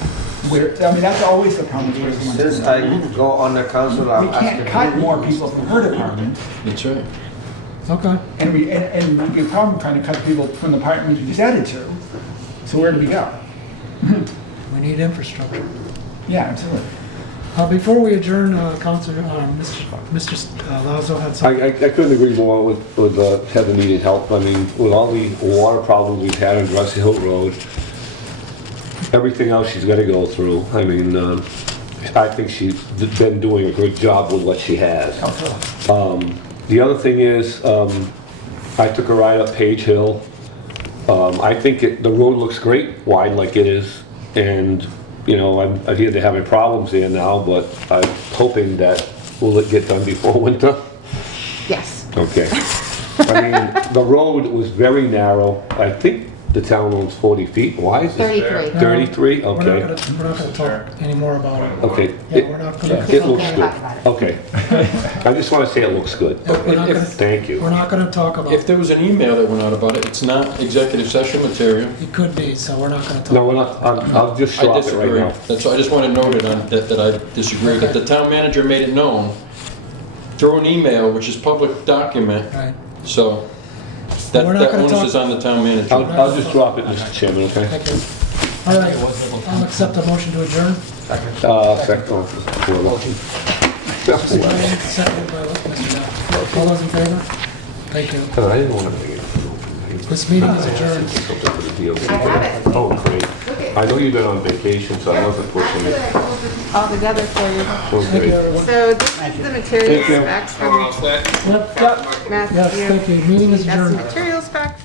that's always the problem. Since I go on the council, We I'm can't cut asking. more people from her department, That's right. Okay, and we have a problem trying to cut people from the department you just added to. So where do we go? We need infrastructure. Yeah, absolutely. Before we adjourn, Councilor, Mr. Lazo had something. I couldn't agree more with Heather needing help. I mean, with all the water problems we've had on Rusty Hill Road, everything else she's got to go through. I mean, I think she's been doing a good job with what she has. The other thing is, I took a ride up Page Hill. I think the road looks great, wide like it is, and you know, I hear they're having problems there now, but I'm hoping that will it get done before winter? Yes. Okay. I mean, the road was very narrow. I think the town owns 40 feet. Why is it? 33. 33? We're Okay. not gonna talk anymore about it. Okay. Yeah, we're not gonna. It looks Okay, good. talk about it. Okay. I just want to say it looks good. We're not gonna- Thank you. We're not gonna talk about If it. there was an email that went out about it, it's not executive session material. It could be, so we're not gonna talk. No, we're not. I'll just I drop it right disagree. now. That's, I just want to note it on, that I disagree, that the town manager made it known through an email, which is public document, Right. so We're not that gonna onus talk- is on the town manager. I'll just drop it, Mr. Chairman, okay? Thank you. All right, I'll accept a motion to adjourn. Second. Seconded by Mr. Knapp. All those in favor? Thank you. I didn't want to make it. This meeting is adjourned. I have it. Oh, great. Look at I know you've been on vacation, so I wasn't pushing Actually, it. I pulled this all together for you. Thank you, Okay. everyone. So this is the materials Thank you. specs We're all from set. Yep, yep. Matthew. Yes, thank you. Meeting is That's the adjourned. materials specs.